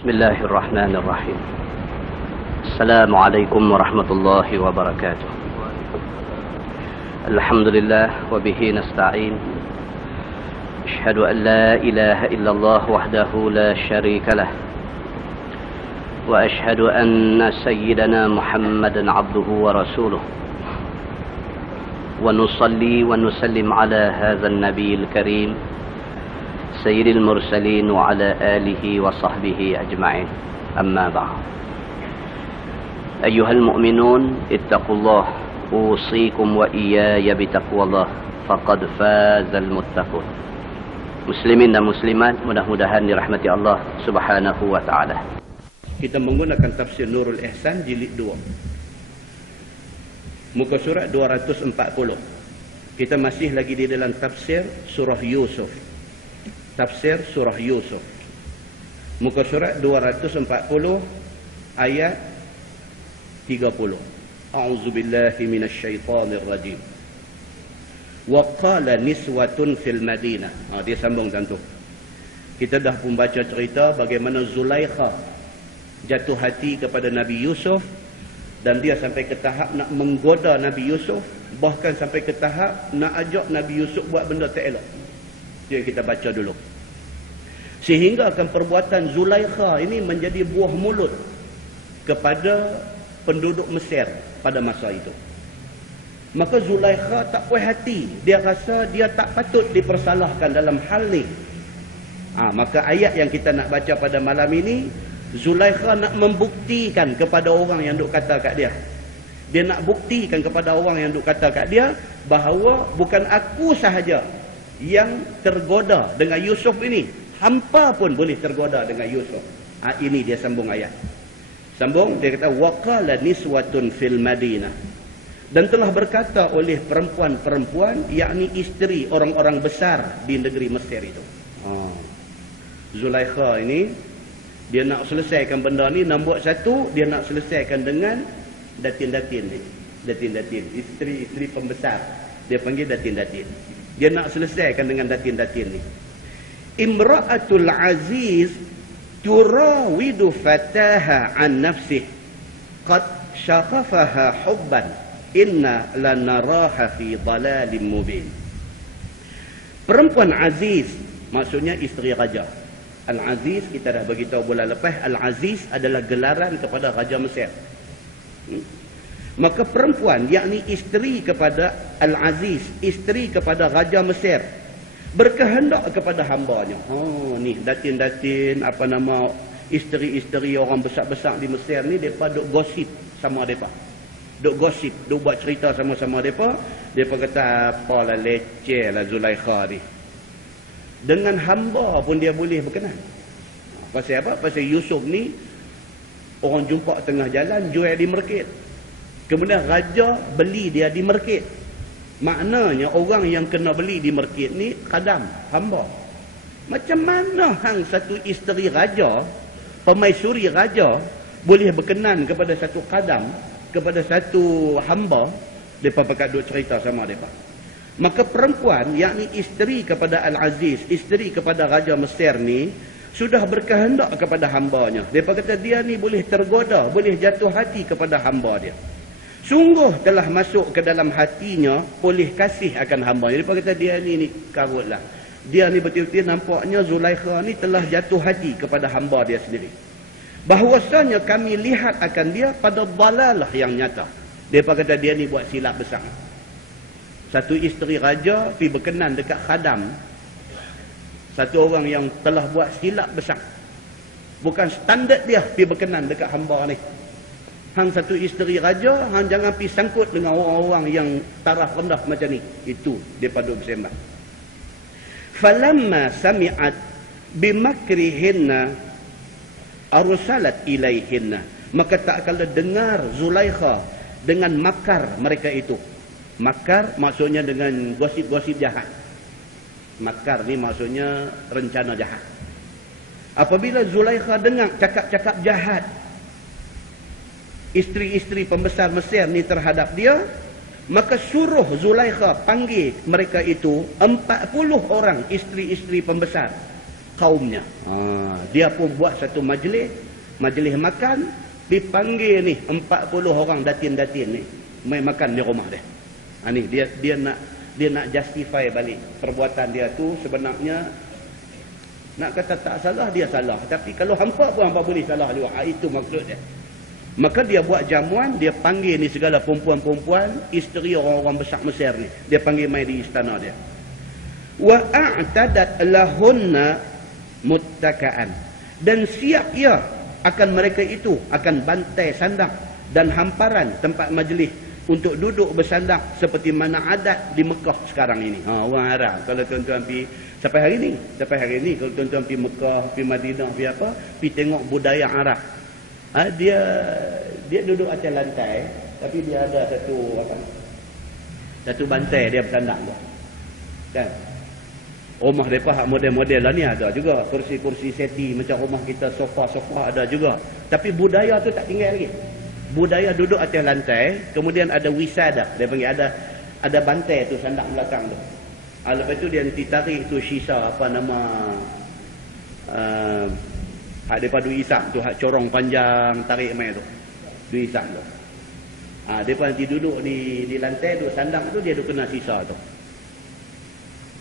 بسم الله الرحمن الرحيم. السلام عليكم ورحمة الله وبركاته. الحمد لله وبه نستعين. أشهد أن لا إله إلا الله وحده لا شريك له، وأشهد أن سيدنا محمدا عبده ورسوله، ونصلي ونسلم على هذا النبي الكريم سيد المرسلين وعلى آله وصحبه أجمعين. أما بعد، أيها المؤمنون اتقوا الله، أوصيكم وإياي بتقوى الله، فقد فاز المتقون. Muslimin dan muslimat, mudah-mudahan dirahmati Allah Subhanahu wa taala. Kita menggunakan tafsir Nurul Ihsan jilid 2. Muka surat 240. Kita masih lagi di dalam tafsir surah Yusuf. Tafsir surah Yusuf. Muka surat 240 ayat 30. A'udzubillahi minasyaitonir rajim. Wa qala niswatun fil Madinah. Dia sambung tentu. Kita dah pun baca cerita bagaimana Zulaikha jatuh hati kepada Nabi Yusuf, dan dia sampai ke tahap nak menggoda Nabi Yusuf, bahkan sampai ke tahap nak ajak Nabi Yusuf buat benda tak elok. Itu yang kita baca dulu. Sehingga akan perbuatan Zulaikha ini menjadi buah mulut kepada penduduk Mesir pada masa itu. Maka Zulaikha tak puas hati. Dia rasa dia tak patut dipersalahkan dalam hal ni. Maka ayat yang kita nak baca pada malam ini, Zulaikha nak membuktikan kepada orang yang duk kata kat dia. Dia nak buktikan kepada orang yang duk kata kat dia bahawa bukan aku sahaja yang tergoda dengan Yusuf ini. Hampa pun boleh tergoda dengan Yusuf. Ini dia sambung ayat. Sambung, dia kata waqala niswatun fil Madinah. Dan telah berkata oleh perempuan-perempuan, yakni isteri orang-orang besar di negeri Mesir itu. Zulaikha ini, dia nak selesaikan benda ni, nombor satu, dia nak selesaikan dengan datin-datin ni. Datin-datin, isteri-isteri pembesar. Dia panggil datin-datin. Dia nak selesaikan dengan datin-datin ni. Imra'atul aziz turawidu fataha an nafsih qad syaghafaha hubban inna lanaraha fi dalalin mubin. Perempuan aziz maksudnya isteri raja. Al-Aziz kita dah bagi tahu bulan lepas, Al-Aziz adalah gelaran kepada Raja Mesir. Maka perempuan yakni isteri kepada Al-Aziz, isteri kepada Raja Mesir, berkehendak kepada hambanya. Ni datin-datin apa nama isteri-isteri orang besar-besar di Mesir ni, depa duk gosip sama depa. Duk gosip, duk buat cerita sama-sama depa. Depa kata apalah leceh lah Zulaikha ni. Dengan hamba pun dia boleh berkenan. Pasal apa? Pasal Yusuf ni orang jumpa tengah jalan, jual di market. Kemudian raja beli dia di market. Maknanya orang yang kena beli di market ni khadam, hamba. Macam mana hang satu isteri raja, pemaisuri raja boleh berkenan kepada satu khadam, kepada satu hamba? Depa pakat duk cerita sama depa. Maka perempuan yakni isteri kepada Al-Aziz, isteri kepada Raja Mesir ni sudah berkehendak kepada hambanya. Depa kata dia ni boleh tergoda, boleh jatuh hati kepada hamba dia. Sungguh telah masuk ke dalam hatinya oleh kasih akan hambanya. Depa kata dia ni karutlah. Dia ni betul-betul nampaknya Zulaikha ni telah jatuh hati kepada hamba dia sendiri. Bahwasanya kami lihat akan dia pada dalalah yang nyata. Depa kata dia ni buat silap besar. Satu isteri raja pergi berkenan dekat khadam, satu orang yang telah buat silap besar. Bukan standard dia pergi berkenan dekat hamba ni. Hang satu isteri raja, hang jangan pergi sangkut dengan orang-orang yang taraf rendah macam ni. Itu dia padu bersembah. Falamma sami'at bimakrihinna arsalat ilaihinna. Maka tak kala dengar Zulaikha dengan makar mereka itu. Makar maksudnya dengan gosip-gosip jahat. Makar ni maksudnya rencana jahat. Apabila Zulaikha dengar cakap-cakap jahat isteri-isteri pembesar Mesir ni terhadap dia, maka suruh Zulaikha panggil mereka itu 40 orang isteri-isteri pembesar kaumnya. Dia pun buat satu majlis makan, dipanggil ni 40 orang datin-datin ni mai makan di rumah dia. Ni dia nak justify balik perbuatan dia tu. Sebenarnya nak kata tak salah, dia salah, tapi kalau hampa pun hampa boleh salah juga. Itu maksud dia. Maka dia buat jamuan, dia panggil ni segala perempuan-perempuan, isteri orang-orang besar Mesir ni, dia panggil mai di istana dia. Wa a'tadat lahunna muttaka'an, dan siap ia akan mereka itu, akan bantai sandang dan hamparan tempat majlis untuk duduk bersandang seperti mana adat di Mekah sekarang ini. Orang Arab kalau tuan-tuan pergi sampai hari ni kalau tuan-tuan pergi Mekah, pergi Madinah, pergi apa, pergi tengok budaya Arab. Dia duduk atas lantai, tapi dia ada satu bantai dia bersandang tu. Kan? Rumah mereka model-model lah ni ada juga. Kursi-kursi seti macam rumah kita, sofa-sofa ada juga. Tapi budaya tu tak tinggal lagi. Budaya duduk atas lantai, kemudian ada wisada. Dia panggil ada bantai tu sandang belakang tu. Lepas tu dia nanti tarik tu sisa apa nama hak daripada du isam tu, hak corong panjang tarik mai tu. Du isam tu. Depa nanti duduk di lantai tu sandang tu, dia duk kena sisa tu.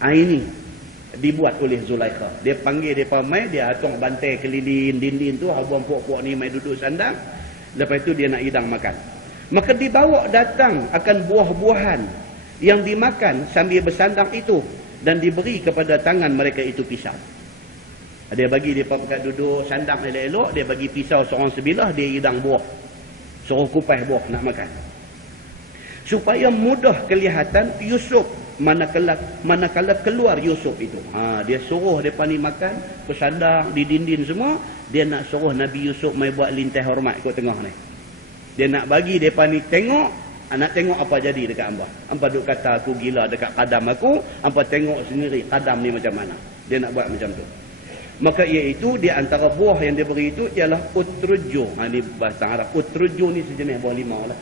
Ini dibuat oleh Zulaikha. Dia panggil depa mai, dia atong bantai keliling dinding tu, abang puak-puak ni mai duduk sandang. Lepas tu dia nak hidang makan. Maka dibawa datang akan buah-buahan yang dimakan sambil bersandang itu, dan diberi kepada tangan mereka itu pisau. Dia bagi depa pakat duduk sandang elok-elok, dia bagi pisau seorang sebilah, dia hidang buah. Suruh kupas buah nak makan. Supaya mudah kelihatan Yusuf manakala keluar Yusuf itu. Dia suruh depa ni makan, bersandang di dinding semua, dia nak suruh Nabi Yusuf mai buat lintas hormat kat tengah ni. Dia nak bagi depa ni tengok, nak tengok apa jadi dekat hamba. Hamba duk kata aku gila dekat kadam aku, hamba tengok sendiri kadam ni macam mana. Dia nak buat macam tu. Maka iaitu di antara buah yang dia beri itu ialah utruju. Ini bahasa Arab. Utruju ni sejenis buah limau lah.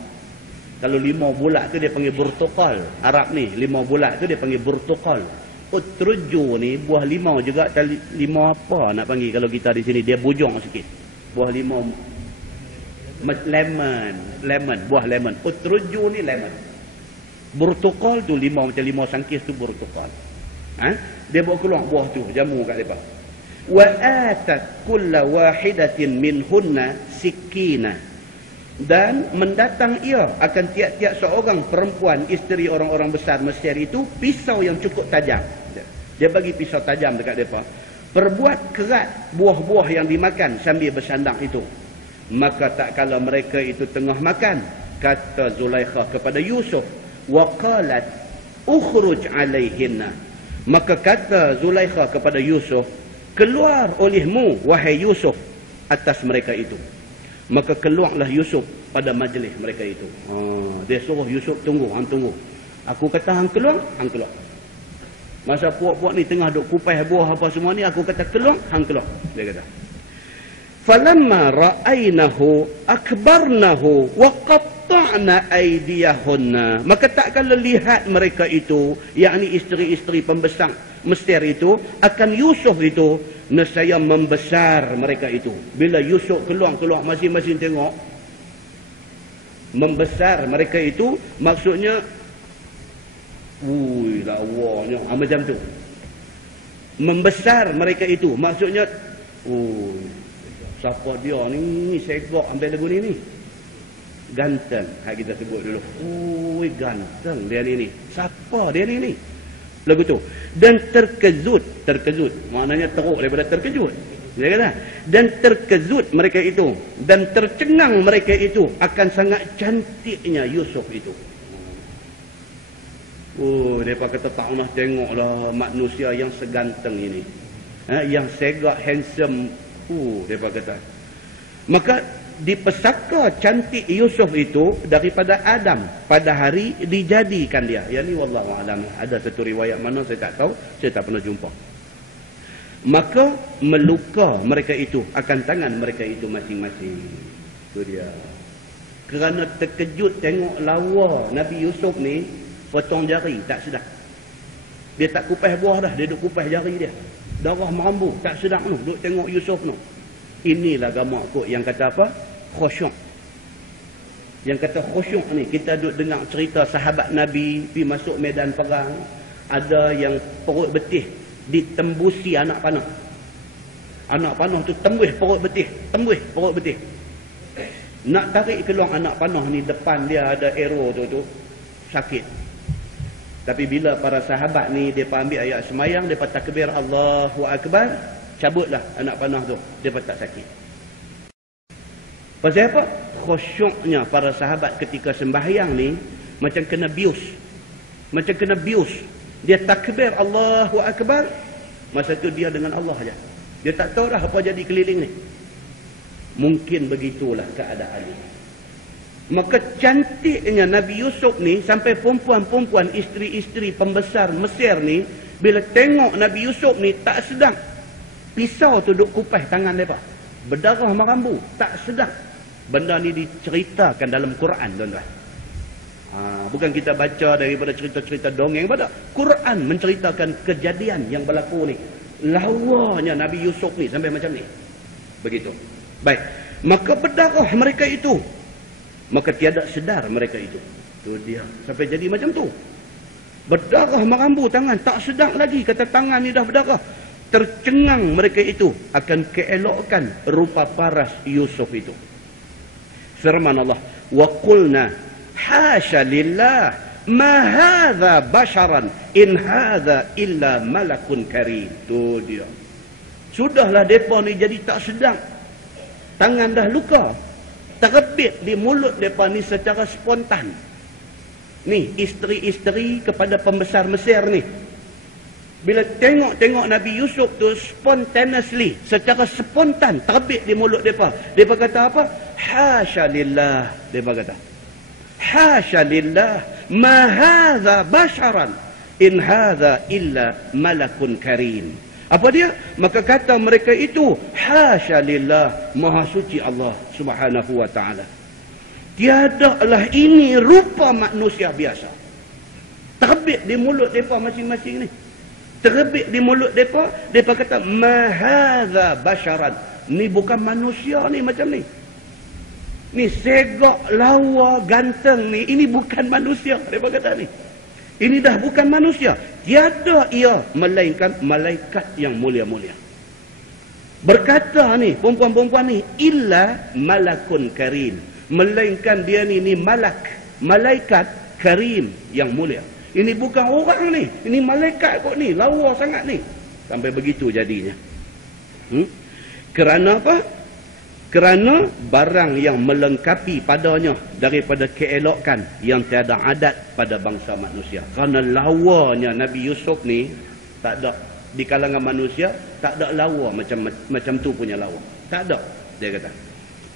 Kalau limau bulat tu dia panggil burtukal. Arab ni limau bulat tu dia panggil burtukal. Utruju ni buah limau juga. Limau apa nak panggil kalau kita di sini? Dia bujung sikit. Buah limau lemon, buah lemon. Utruju ni lemon. Burtukal tu limau, macam limau sangkis tu burtukal. Dia bawa keluar buah tu, jamu kat depa. Wa atat kulla wahidatin minhunna sikina, dan mendatang ia akan tiap-tiap seorang perempuan isteri orang-orang besar Mesir itu pisau yang cukup tajam. Dia bagi pisau tajam dekat depa. Perbuat kerat buah-buah yang dimakan sambil bersandang itu. Maka tak kala mereka itu tengah makan, kata Zulaikha kepada Yusuf, wa qalat ukhruj alaihinna. Maka kata Zulaikha kepada Yusuf, keluar olehmu wahai Yusuf atas mereka itu. Maka keluarlah Yusuf pada majlis mereka itu. Dia suruh Yusuf tunggu, hang tunggu. Aku kata hang keluar, hang keluar. Masa puak-puak ni tengah duk kupas buah apa semua ni, aku kata keluar, hang keluar. Dia kata. Falamma ra'ainahu akbarnahu wa qatta'na aydiyahunna. Maka tak kala lihat mereka itu, yakni isteri-isteri pembesar Mesir itu, akan Yusuf itu, nescaya membesar mereka itu. Bila Yusuf keluar masing-masing tengok, membesar mereka itu, maksudnya lawanya, macam tu. Membesar mereka itu, maksudnya siapa dia ni, segak ambil lagu ni. Ganteng, hak kita sebut dulu. Ganteng dia ni. Siapa dia ni? Lagu tu. Dan terkejut, maknanya teruk daripada terkejut. Dia kata, dan terkejut mereka itu, dan tercengang mereka itu akan sangat cantiknya Yusuf itu. Mereka kata tak pernah tengoklah manusia yang seganteng ini. Yang segak, handsome. Mereka kata. Maka dipesaka cantik Yusuf itu daripada Adam pada hari dijadikan dia. Yang ni wallahu alam, ada satu riwayat mana saya tak tahu, saya tak pernah jumpa. Maka meluka mereka itu akan tangan mereka itu masing-masing. Itu dia. Kerana terkejut tengok lawa Nabi Yusuf ni potong jari tak sedap. Dia tak kupas buah dah, dia duk kupas jari dia. Darah merambu, tak sedap tu. Duk tengok Yusuf tu. Inilah gamak kot yang kata apa? Khusyuk. Yang kata khusyuk ni, kita duk dengar cerita sahabat Nabi pergi masuk medan perang. Ada yang perut betih ditembusi anak panah. Anak panah tu tembus perut betih. Tembus perut betih. Nak tarik keluar anak panah ni, depan dia ada arrow tu sakit. Tapi bila para sahabat ni mereka ambil ayat semayang, mereka takbir Allahu Akbar, cabutlah anak panah tu, mereka tak sakit. Pasal apa? Khusyuknya para sahabat ketika sembahyang ni macam kena bius. Macam kena bius. Dia takbir Allahu Akbar, masa tu dia dengan Allah saja. Dia tak tahu dah apa jadi keliling ni. Mungkin begitulah keadaan ni. Maka cantiknya Nabi Yusuf ni, sampai perempuan-perempuan, isteri-isteri pembesar Mesir ni, bila tengok Nabi Yusuf ni tak sedap. Pisau tu duk kupas tangan mereka. Berdarah merambu, tak sedap. Benda ni diceritakan dalam Quran, tuan-tuan. Bukan kita baca daripada cerita-cerita dongeng pada. Quran menceritakan kejadian yang berlaku ni. Lawanya Nabi Yusuf ni sampai macam ni. Begitu. Baik. Maka berdarah mereka itu. Maka tiada sedar mereka itu. Tu dia. Sampai jadi macam tu. Berdarah merambu tangan. Tak sedar lagi. Kata tangan ni dah berdarah. Tercengang mereka itu akan keelokkan rupa paras Yusuf itu. Firman Allah. Wa qulna hasha lillah ma hadha basharan in hadha illa malakun karim. Tu dia. Sudahlah mereka ni jadi tak sedar. Tangan dah luka. Terbit di mulut mereka ni secara spontan. Ni isteri-isteri kepada pembesar Mesir ni. Bila tengok-tengok Nabi Yusuf tu spontaneously, secara spontan terbit di mulut mereka. Mereka kata apa? Hasya lillah. Mereka kata. Hasya lillah. Ma hadha basharan. In hadha illa malakun karim. Apa dia? Maka kata mereka itu, hasya lillah, maha suci Allah subhanahu wa ta'ala. Tiadalah ini rupa manusia biasa. Terbit di mulut mereka masing-masing ni. Terbit di mulut mereka, mereka kata, ma hadha basharan. Ni bukan manusia ni macam ni. Ni segak, lawa, ganteng ni, ini bukan manusia. Mereka kata ni. Ini dah bukan manusia. Tiada ia melainkan malaikat yang mulia-mulia. Berkata ni, perempuan-perempuan ni, illa malakun karim. Melainkan dia ni malak. Malaikat karim yang mulia. Ini bukan orang ni. Ini malaikat kot ni. Lawa sangat ni. Sampai begitu jadinya. Kerana apa? Kerana barang yang melengkapi padanya daripada keelokan yang tiada adat pada bangsa manusia. Kerana lawanya Nabi Yusuf ni tak ada di kalangan manusia, tak ada lawa macam tu punya lawa. Tak ada, dia kata.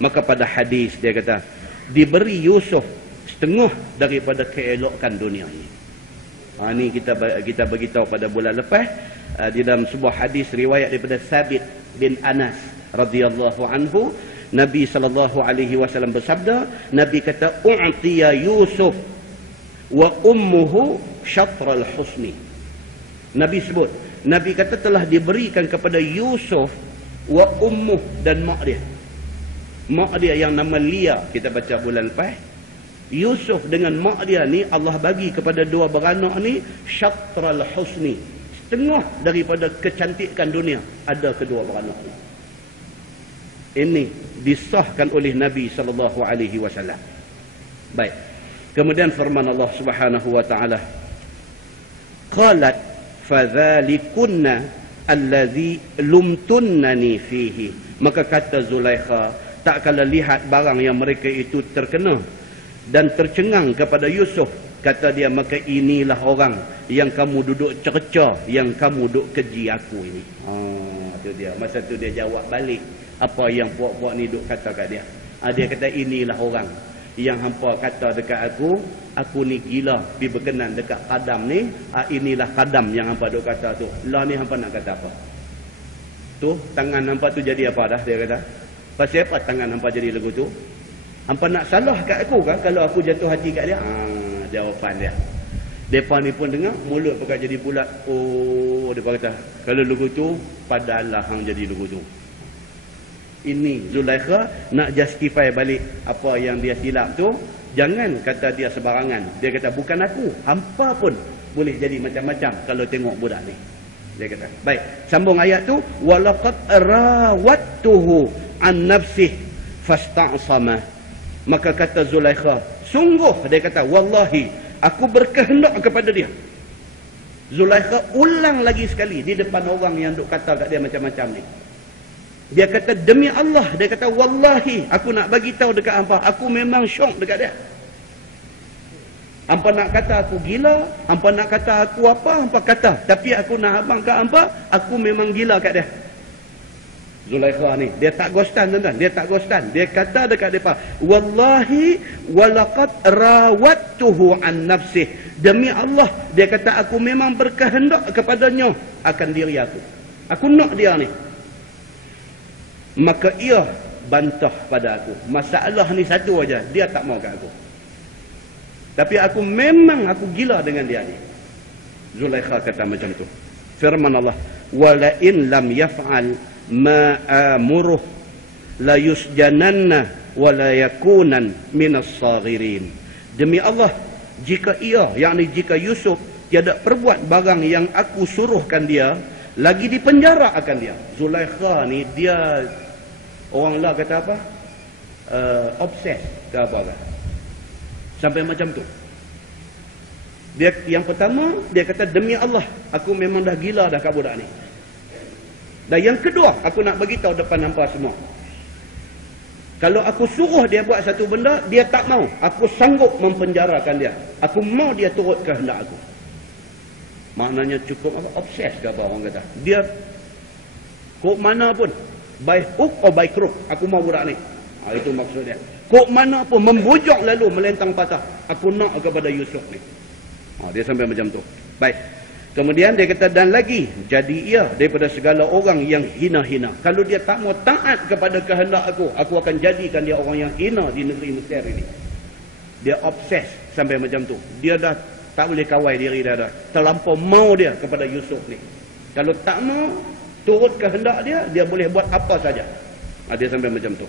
Maka pada hadis dia kata, diberi Yusuf setengah daripada keelokan dunia ini. Ini kita beritahu pada bulan lepas di dalam sebuah hadis riwayat daripada Thabit bin Anas radhiyallahu anhu, Nabi sallallahu alaihi wasallam bersabda, Nabi kata, u'tiya Yusuf wa ummuhu syatral husni. Nabi sebut, Nabi kata telah diberikan kepada Yusuf wa ummuh, dan mak dia. Mak dia yang nama Lia, kita baca bulan lepas. Yusuf dengan mak dia ni Allah bagi kepada dua beranak ni syatral husni. Setengah daripada kecantikan dunia ada kedua beranak ni. Ini disahkan oleh Nabi sallallahu alaihi wasallam. Baik. Kemudian firman Allah Subhanahu wa taala, qalat fadzalikunna allazi lumtunnani fihi. Maka kata Zulaikha, tak kala lihat barang yang mereka itu terkena dan tercengang kepada Yusuf, kata dia, maka inilah orang yang kamu duduk cerca, yang kamu duduk keji aku ini. Itu dia. Masa tu dia jawab balik apa yang puak-puak ni duk kata kat dia. Dia kata, inilah orang yang hampa kata dekat aku ni gila pergi berkenan dekat Qadam ni. Inilah Qadam yang hampa duk kata tu. Lah ni hampa nak kata apa? Tu tangan hampa tu jadi apa dah, dia kata. Pasal apa tangan hampa jadi lagu tu? Hampa nak salah kat aku kan kalau aku jatuh hati kat dia? Jawapan dia, Mereka ni pun dengar, mulut pakai jadi bulat. Oh, mereka kata, kalau lugu tu, padalah hang jadi lugu tu. Ini Zulaikha nak justify balik apa yang dia silap tu. Jangan kata dia sebarangan. Dia kata, bukan aku. Hampa pun boleh jadi macam-macam kalau tengok budak ni. Dia kata. Baik, sambung ayat tu. Walaqad rawattuhu an nafsih fasta'sama. Maka kata Zulaikha, sungguh, dia kata, wallahi, aku berkehendak kepada dia. Zulaikha ulang lagi sekali di depan orang yang duk kata kat dia macam-macam ni. Dia kata, demi Allah, dia kata, wallahi, aku nak bagi tahu dekat hampa, aku memang syok dekat dia. Hampa nak kata aku gila, hampa nak kata aku apa, hampa kata. Tapi aku nak abang kat hampa, aku memang gila kat dia. Zulaikha ni, dia tak ghostan tuan-tuan, dia tak ghostan. Dia kata dekat depa, wallahi walaqad rawattuhu an nafsih. Demi Allah, dia kata aku memang berkehendak kepadanya akan diri aku. Aku nak dia ni. Maka ia bantah pada aku. Masalah ni satu aja, dia tak mau kat aku. Tapi aku memang aku gila dengan dia ni. Zulaikha kata macam tu. Firman Allah, wala in lam yaf'al ma amuruh la yusjananna wa la yakunan minas saghirin. Demi Allah, jika ia, yakni jika Yusuf tiada perbuat barang yang aku suruhkan dia, lagi dipenjara akan dia. Zulaikha ni dia, orang lah kata apa, obses ke apa kan, sampai macam tu. Dia yang pertama, dia kata, demi Allah, aku memang dah gila dah kat budak ni. Dan yang kedua, aku nak bagi tahu depan hampa semua, kalau aku suruh dia buat satu benda, dia tak mau, aku sanggup mempenjarakan dia. Aku mau dia turut kehendak aku. Maknanya cukup apa? Obses ke apa orang kata. Dia kok mana pun, by hook or by crook, aku mau budak ni. Itu maksud dia. Kok mana pun, membujuk lalu melentang patah, aku nak kepada Yusuf ni. Dia sampai macam tu. Baik. Kemudian dia kata, dan lagi, jadi ia daripada segala orang yang hina-hina. Kalau dia tak mau taat kepada kehendak aku akan jadikan dia orang yang hina di negeri Mesir ini. Dia obses sampai macam tu. Dia dah tak boleh kawal diri dia dah. Terlampau mau dia kepada Yusuf ni. Kalau tak mau turut kehendak dia, dia boleh buat apa saja. Dia sampai macam tu.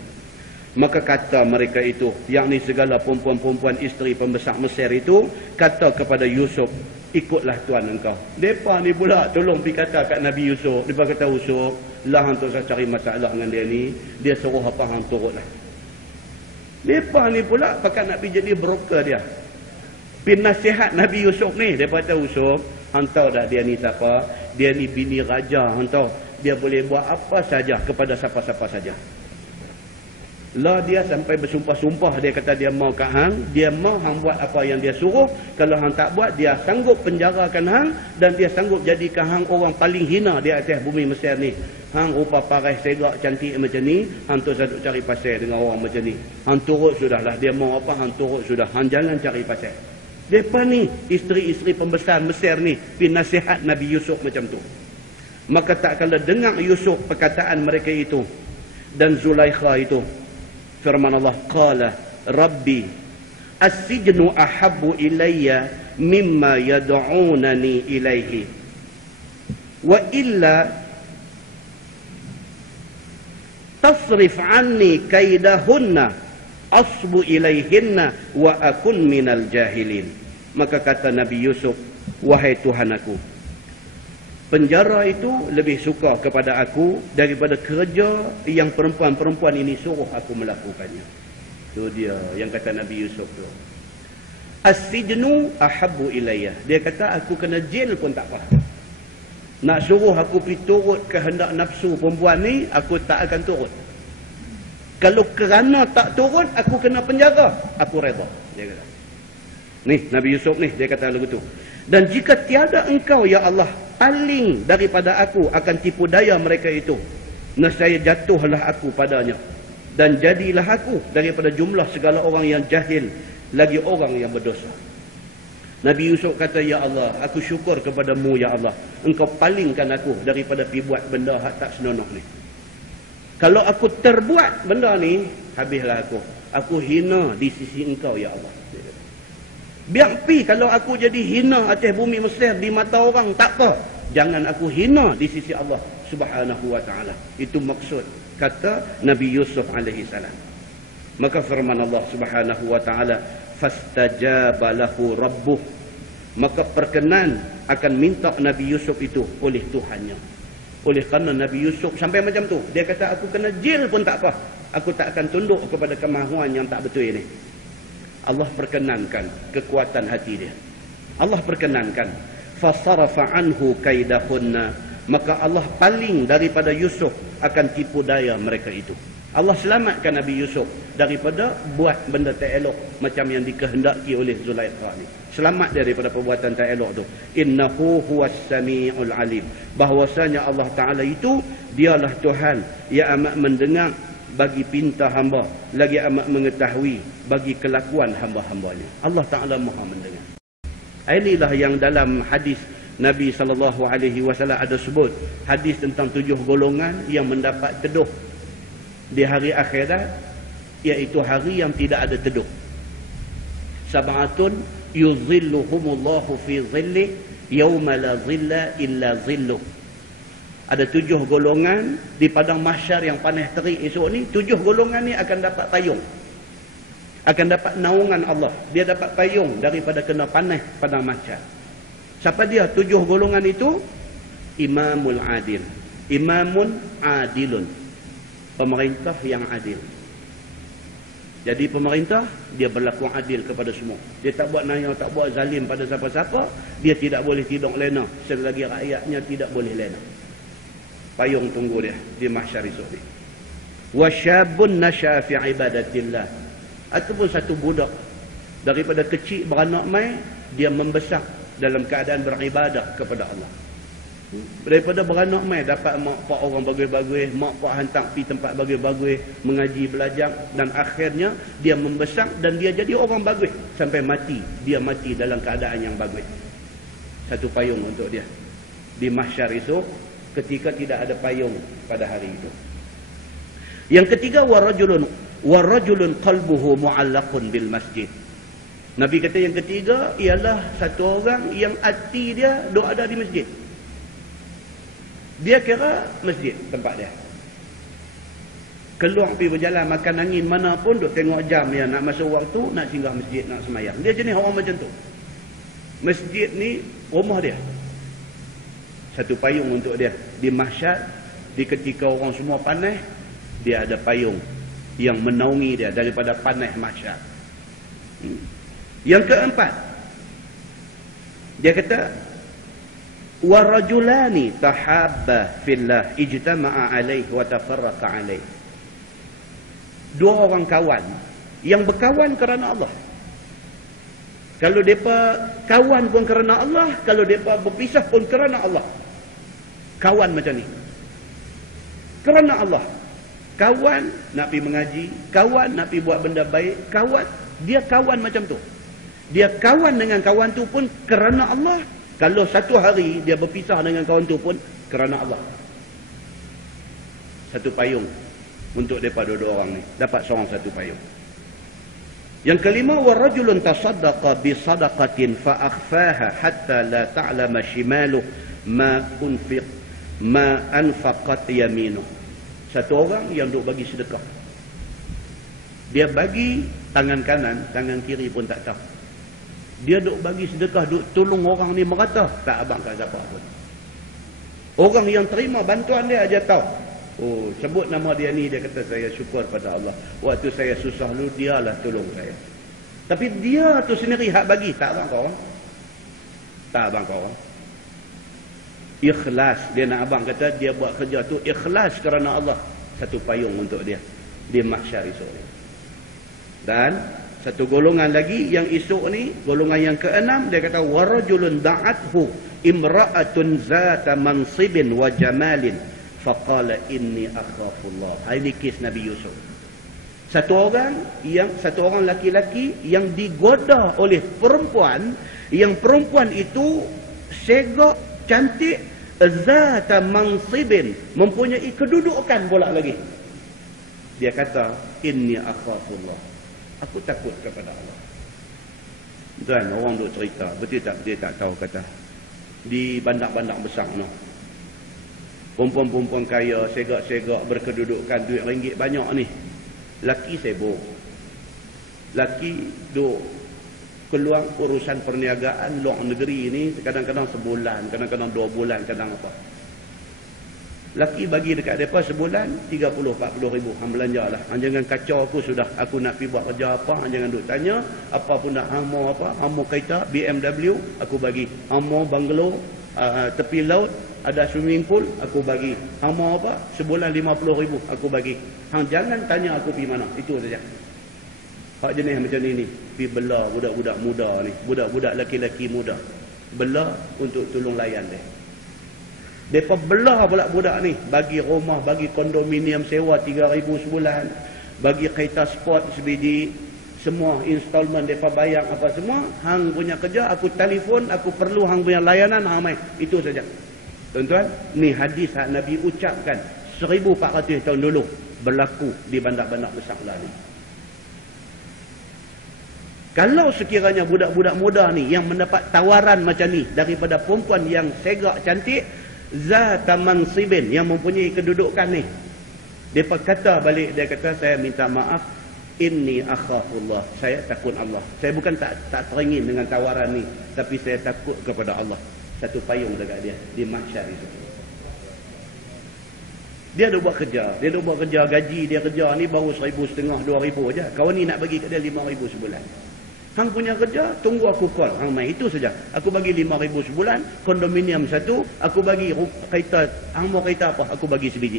Maka kata mereka itu, yakni segala perempuan-perempuan isteri pembesar Mesir itu, kata kepada Yusuf, ikutlah tuan engkau. Mereka ni pula tolong pergi kata kat Nabi Yusuf. Mereka kata, Yusuf, lah hang tak usah cari masalah dengan dia ni. Dia suruh apa hang turutlah. Mereka ni pula pakai nak pergi jadi broker dia. Pergi nasihat Nabi Yusuf ni. Mereka kata, Yusuf, hang tahu dah dia ni siapa? Dia ni bini raja, hang tahu. Dia boleh buat apa saja kepada siapa-siapa saja. Lah dia sampai bersumpah-sumpah, dia kata dia mau kat hang, dia mau hang buat apa yang dia suruh. Kalau hang tak buat, dia sanggup penjarakan hang, dan dia sanggup jadikan hang orang paling hina di atas bumi Mesir ni. Hang rupa paras segak cantik macam ni, hang tu saduk cari pasal dengan orang macam ni. Hang turut sudahlah, dia mau apa hang turut sudah, hang jangan cari pasal. Depa ni isteri-isteri pembesar Mesir ni pi nasihat Nabi Yusuf macam tu. Maka tak kala dengar Yusuf perkataan mereka itu dan Zulaikha itu, firman Allah, qala rabbi as-sijnu ahabbu ilayya mimma yad'unani ilayhi wa illa tasrif anni kaidahunna asbu ilayhinna wa akun minal jahilin. Maka kata Nabi Yusuf, wahai Tuhan aku, penjara itu lebih suka kepada aku daripada kerja yang perempuan-perempuan ini suruh aku melakukannya. Itu dia yang kata Nabi Yusuf tu. As-sijnu ahabbu ilayya. Dia kata aku kena jail pun tak apa. Nak suruh aku pergi turut kehendak nafsu perempuan ni, aku tak akan turut. Kalau kerana tak turut, aku kena penjara, aku redha. Dia kata. Ni Nabi Yusuf ni, dia kata lagu tu. Dan jika tiada engkau ya Allah paling daripada aku akan tipu daya mereka itu, nescaya jatuhlah aku padanya, dan jadilah aku daripada jumlah segala orang yang jahil, lagi orang yang berdosa. Nabi Yusuf kata, ya Allah, aku syukur kepadamu ya Allah, engkau palingkan aku daripada pergi buat benda hak tak senonoh ni. Kalau aku terbuat benda ni, habislah aku hina di sisi engkau ya Allah. Biar pi kalau aku jadi hina atas bumi Mesir di mata orang, tak apa. Jangan aku hina di sisi Allah Subhanahu wa ta'ala. Itu maksud kata Nabi Yusuf alaihi salam. Maka firman Allah Subhanahu wa ta'ala, fastajaba lahu rabbuh. Maka perkenan akan minta Nabi Yusuf itu oleh Tuhannya. Oleh kerana Nabi Yusuf sampai macam tu, dia kata aku kena jil pun tak apa. Aku tak akan tunduk kepada kemahuan yang tak betul ini. Allah perkenankan kekuatan hati dia. Allah perkenankan. Fasarafa anhu kaidahunna. Maka Allah paling daripada Yusuf akan tipu daya mereka itu. Allah selamatkan Nabi Yusuf daripada buat benda tak elok macam yang dikehendaki oleh Zulaikha ni. Selamat dia daripada perbuatan tak elok tu. Innahu huwas samiul alim. Bahwasanya Allah Ta'ala itu dialah Tuhan yang amat mendengar bagi pinta hamba, lagi amat mengetahui bagi kelakuan hamba-hambanya. Allah Ta'ala Maha mendengar. Inilah yang dalam hadis Nabi SAW ada sebut, hadis tentang 7 golongan yang mendapat teduh di hari akhirat, iaitu hari yang tidak ada teduh. Sab'atun yuzilluhumullahu fi zillih yawma la zilla illa zilluh. Ada 7 golongan di padang mahsyar yang panas terik esok ni. 7 golongan ni akan dapat payung, akan dapat naungan Allah. Dia dapat payung daripada kena panas padang mahsyar. Siapa dia 7 golongan itu? Imamul adil. Imamun adilun. Pemerintah yang adil. Jadi pemerintah, dia berlaku adil kepada semua. Dia tak buat naya, tak buat zalim pada siapa-siapa. Dia tidak boleh tidur lena selagi rakyatnya tidak boleh lena. Payung tunggu dia di mahsyar esok ni. Wa syabun nasya fi ibadatillah. Ataupun satu budak daripada kecil beranak mai, dia membesar dalam keadaan beribadah kepada Allah. Daripada beranak mai dapat mak pak orang bagus-bagus, mak pak hantar pergi tempat bagus-bagus mengaji belajar, dan akhirnya dia membesar dan dia jadi orang bagus sampai mati. Dia mati dalam keadaan yang bagus. Satu payung untuk dia di mahsyar esok ketika tidak ada payung pada hari itu. Yang ketiga, warajulun qalbuhu mu'allaqun bil masjid. Nabi kata yang ketiga ialah satu orang yang hati dia duk ada di masjid. Dia kira masjid tempat dia. Keluar pergi berjalan makan angin mana pun duk tengok jam ya, nak masuk waktu, nak singgah masjid, nak semayang. Dia jenis orang macam tu. Masjid ni rumah dia. Satu payung untuk dia di mahsyar. Di ketika orang semua panas, dia ada payung yang menaungi dia daripada panas mahsyar. Yang keempat, dia kata warajulani tahabba fillah ijtama'a alaihi wa tafarraqa alaihi. 2 orang kawan yang berkawan kerana Allah. Kalau mereka kawan pun kerana Allah, kalau mereka berpisah pun kerana Allah. Kawan macam ni kerana Allah. Kawan nak pergi mengaji, kawan nak pergi buat benda baik, kawan, dia kawan macam tu. Dia kawan dengan kawan tu pun kerana Allah. Kalau satu hari dia berpisah dengan kawan tu pun kerana Allah. Satu payung untuk mereka 2 orang ni. Dapat seorang satu payung. Yang kelima, warajulun tasaddaqa bi sadaqatin fa akhfaha hatta la ta'lama shimaluhu ma anfaqat yaminuh. Satu orang yang duk bagi sedekah. Dia bagi tangan kanan, tangan kiri pun tak tahu. Dia duk bagi sedekah, duk tolong orang ni merata, tak abang kat siapa pun. Orang yang terima bantuan dia aja tahu. Oh, sebut nama dia ni, dia kata saya syukur pada Allah. Waktu saya susah dulu, dialah tolong saya. Tapi dia tu sendiri hak bagi, tak abang kau orang. Tak abang kau orang. Ikhlas, dia nak abang kata dia buat kerja tu ikhlas kerana Allah. Satu payung untuk dia di mahsyar esok ni. Dan satu golongan lagi yang esok ni, golongan yang ke-6, dia kata warajulun da'athu imra'atun zata mansibin wa jamalin faqala inni akhafullah. Ini kes Nabi Yusuf. Satu orang laki-laki yang digoda oleh perempuan, yang perempuan itu segak, cantik, zata mansibin, mempunyai kedudukan pula lagi. Dia kata inni akhafullah, aku takut kepada Allah. Tuan, orang duk cerita, betul tak tahu kata. Di bandar-bandar besar no. Perempuan-perempuan kaya, segak-segak berkedudukan duit ringgit banyak ni. Laki sibuk. Laki duk keluar urusan perniagaan luar negeri ni kadang-kadang sebulan, kadang-kadang 2 bulan, kadang apa. Laki bagi dekat mereka sebulan 30-40 ribu. Hang belanja lah. Hang jangan kacau aku sudah. Aku nak pergi buat kerja apa. Hang jangan duk tanya. Apa pun nak. Hang mau apa. Hang mau kereta BMW. Aku bagi. Hang mau banglo. Tepi laut. Ada swimming pool. Aku bagi. Hang mau apa. Sebulan 50 ribu. Aku bagi. Hang jangan tanya aku pergi mana. Itu saja. Hak jenis macam ni. Pergi bela budak-budak muda ni. Budak-budak laki-laki muda. Bela untuk tolong layan dia. Mereka belah pula budak ni. Bagi rumah, bagi kondominium sewa 3,000 sebulan. Bagi kereta sport sebiji. Semua installment mereka bayar apa semua. Hang punya kerja, aku telefon, aku perlu hang punya layanan, hang main. Itu saja. Tuan-tuan, ni hadis yang Nabi ucapkan 1400 tahun dulu. Berlaku di bandar-bandar besar lah ni. Kalau sekiranya budak-budak muda ni yang mendapat tawaran macam ni daripada perempuan yang segak cantik, zata mansibin, yang mempunyai kedudukan ni, dia kata balik, dia kata saya minta maaf, inni akhafullah, saya takut Allah. Saya bukan tak teringin dengan tawaran ni, tapi saya takut kepada Allah. Satu payung dekat dia di mahsyar itu. Dia dah buat kerja, gaji dia kerja ni baru 1,500 2,000 aja. Kawan ni nak bagi kat dia 5,000 sebulan. Hang punya kerja, tunggu aku call. Hang main, itu saja. Aku bagi 5,000 sebulan, kondominium satu, aku bagi kereta, hang mau kereta apa, aku bagi sebiji.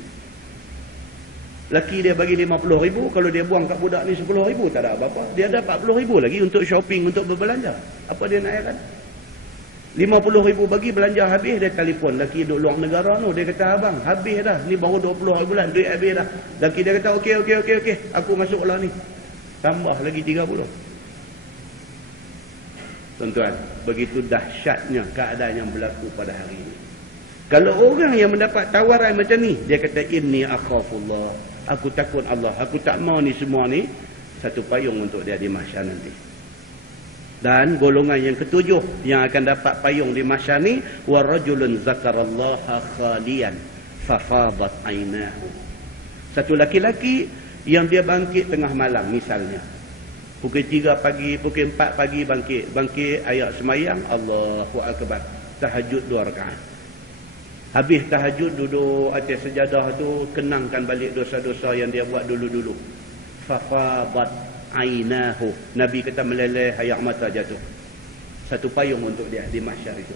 Laki dia bagi 50,000, kalau dia buang kat budak ni 10,000, tak ada apa-apa. Dia ada 40,000 lagi untuk shopping, untuk berbelanja. Apa dia nak heran? 50,000 bagi, belanja habis, dia telefon. Laki duduk luar negara tu, dia kata, abang, habis dah. Ni baru 20 bulan, duit habis dah. Laki dia kata, okey, aku masuklah ni. Tambah lagi 30. Tuan-tuan, begitu dahsyatnya keadaan yang berlaku pada hari ini. Kalau orang yang mendapat tawaran macam ni, dia kata, inni akhafullah, aku takut Allah, aku tak mau ni semua ni, satu payung untuk dia di mahsyar nanti. Dan golongan yang ketujuh yang akan dapat payung di mahsyar ni, wa rajulun zakarallaha khalian fafadat ainahu. Satu laki-laki yang dia bangkit tengah malam misalnya. Pukul 3 pagi, pukul 4 pagi bangkit ayat semayang, Allahu Akbar, tahajud 2 rakaat. Habis tahajud duduk atas sejadah tu, kenangkan balik dosa-dosa yang dia buat dulu-dulu. Fafadat ainahu, Nabi kata meleleh air mata jatuh. Satu payung untuk dia di mahsyar itu.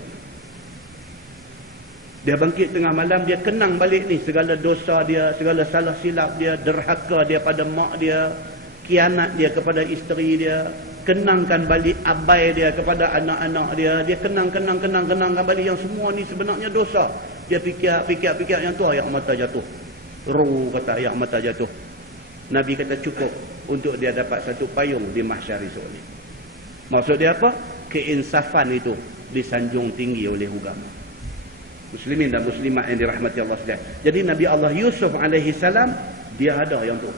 Dia bangkit tengah malam, dia kenang balik ni segala dosa dia, segala salah silap dia, derhaka dia pada mak dia, khianat dia kepada isteri dia, kenangkan balik abai dia kepada anak-anak dia. Dia kenangkan balik yang semua ni sebenarnya dosa. Dia fikir yang tu air mata jatuh. Kata air mata jatuh. Nabi kata cukup untuk dia dapat satu payung di mahsyar esok ni. Maksud dia apa? Keinsafan itu disanjung tinggi oleh agama. Muslimin dan muslimat yang dirahmati Allah sekalian. Jadi Nabi Allah Yusuf alaihi salam, dia ada yang tu.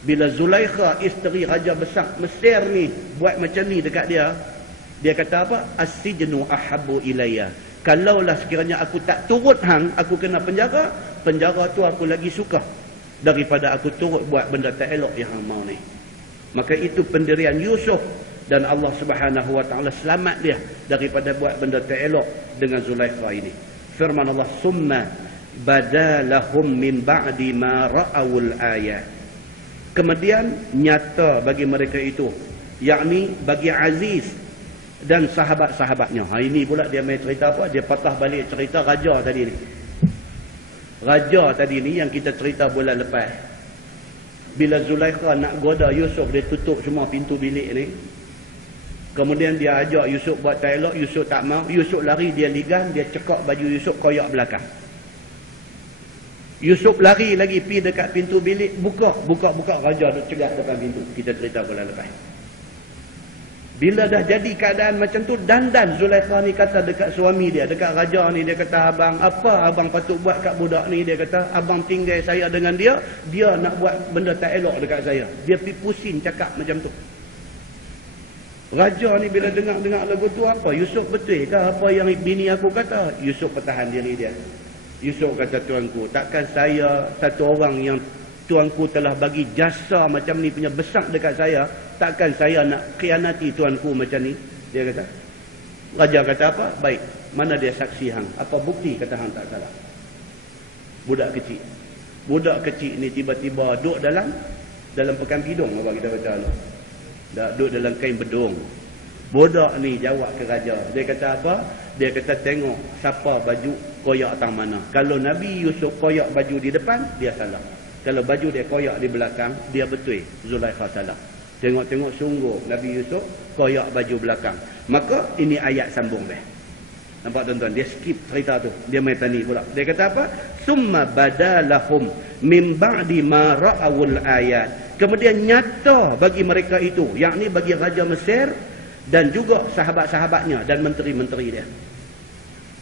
Bila Zulaikha, isteri Raja Besar Mesir ni, buat macam ni dekat dia, dia kata apa? As-sijnu ahabbu ilayya. Kalaulah sekiranya aku tak turut hang, aku kena penjara, penjara tu aku lagi suka daripada aku turut buat benda tak elok yang hang mau ni. Maka itu pendirian Yusuf, dan Allah Subhanahu wa taala selamat dia daripada buat benda tak elok dengan Zulaikha ini. Firman Allah, summa badalahum min ba'di ma ra'awul ayat. Kemudian nyata bagi mereka itu, yakni bagi Aziz dan sahabat-sahabatnya. Ini pula dia main cerita apa? Dia patah balik cerita raja tadi ni. Raja tadi ni yang kita cerita bulan lepas. Bila Zulaikha nak goda Yusuf, dia tutup semua pintu bilik ni. Kemudian dia ajak Yusuf buat tak elok, Yusuf tak mau. Yusuf lari, dia ligan, dia cekak baju Yusuf, koyak belakang. Yusuf lari lagi pergi dekat pintu bilik, buka, raja duk cegat depan pintu. Kita cerita bulan lepas. Bila dah jadi keadaan macam tu, dandan Zulaikha ni kata dekat suami dia, dekat raja ni, dia kata, abang, apa abang patut buat kat budak ni? Dia kata, abang tinggal saya dengan dia, dia nak buat benda tak elok dekat saya. Dia pergi pusing cakap macam tu. Raja ni bila dengar lagu tu apa? Yusuf betul ke apa yang bini aku kata? Yusuf pertahan diri dia. Yusuf kata, tuanku, takkan saya satu orang yang tuanku telah bagi jasa macam ni punya besar dekat saya, takkan saya nak khianati tuanku macam ni? Dia kata. Raja kata apa? Baik, mana dia saksi hang? Apa bukti kata hang tak salah? Budak kecil. Budak kecil ni tiba-tiba duduk dalam pekan pidung, apa kita baca tu. Duduk dalam kain bedung. Budak ni jawab ke raja. Dia kata apa? Dia kata, tengok siapa baju koyak tang mana. Kalau Nabi Yusuf koyak baju di depan, dia salah. Kalau baju dia koyak di belakang, dia betul. Zulaikha salah. Tengok-tengok sungguh Nabi Yusuf koyak baju belakang. Maka ini ayat sambung dia. Nampak tuan-tuan? Dia skip cerita tu. Dia main tani pula. Dia kata apa? Summa badalahum min ba'di ma ra'awul ayat. Kemudian nyata bagi mereka itu, yakni bagi Raja Mesir dan juga sahabat-sahabatnya dan menteri-menteri dia.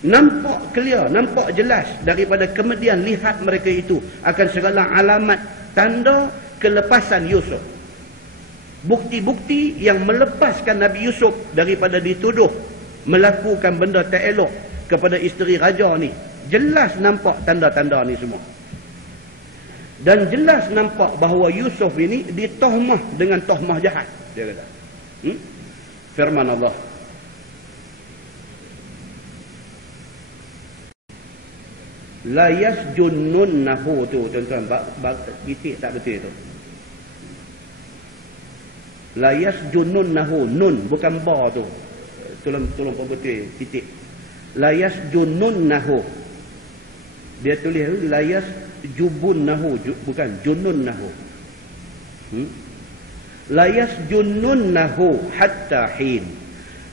Nampak clear, nampak jelas daripada kemudian lihat mereka itu akan segala alamat tanda kelepasan Yusuf. Bukti-bukti yang melepaskan Nabi Yusuf daripada dituduh melakukan benda tak elok kepada isteri raja ni. Jelas nampak tanda-tanda ni semua. Dan jelas nampak bahawa Yusuf ini ditohmah dengan tohmah jahat. Dia kata. Firman Allah. La yasjununnahu tu tuan-tuan, titik tak betul tu. La yasjununnahu, nun bukan ba tu. Tolong betul titik. La yasjununnahu. Dia tulis la yasjubunnahu, bukan jununnahu. La yasjununnahu hatta hin.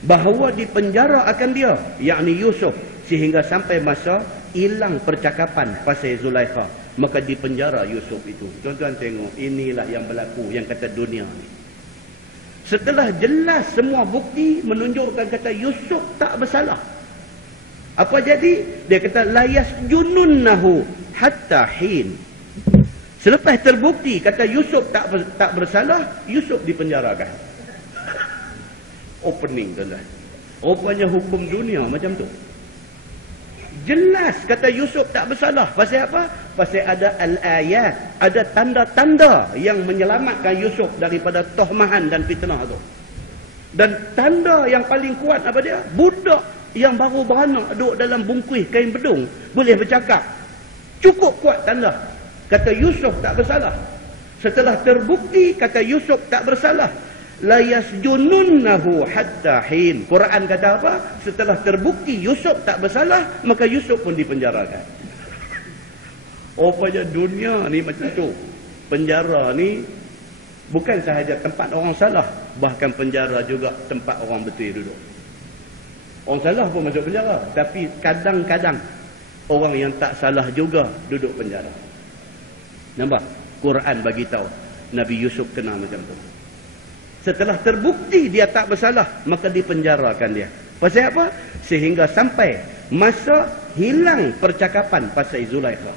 Bahawa dipenjara akan dia, yakni Yusuf, sehingga sampai masa hilang percakapan pasal Zulaikha. Maka dipenjara Yusuf itu. Tuan-tuan tengok, inilah yang berlaku, yang kata dunia ni. Setelah jelas semua bukti menunjukkan kata Yusuf tak bersalah. Apa jadi? Dia kata la yasjununnahu hatta hin. Selepas terbukti kata Yusuf tak bersalah, Yusuf dipenjarakan. Opening tuan-tuan. Rupanya hukum dunia macam tu. Jelas kata Yusuf tak bersalah. Pasal apa? Pasal ada al-ayat, ada tanda-tanda yang menyelamatkan Yusuf daripada tohmahan dan fitnah tu. Dan tanda yang paling kuat apa dia? Budak yang baru beranak duduk dalam bungkus kain bedung boleh bercakap. Cukup kuat tanda. Kata Yusuf tak bersalah. Setelah terbukti kata Yusuf tak bersalah, la yasjununnahu hatta hin. Quran kata apa? Setelah terbukti Yusuf tak bersalah, maka Yusuf pun dipenjarakan. Rupanya dunia ni macam tu. Penjara ni bukan sahaja tempat orang salah, bahkan penjara juga tempat orang betul duduk. Orang salah pun masuk penjara, tapi kadang-kadang orang yang tak salah juga duduk penjara. Nampak? Quran bagi tahu Nabi Yusuf kena macam tu. Setelah terbukti dia tak bersalah, maka dipenjarakan dia. Pasal apa? Sehingga sampai masa hilang percakapan pasal Zulaikha.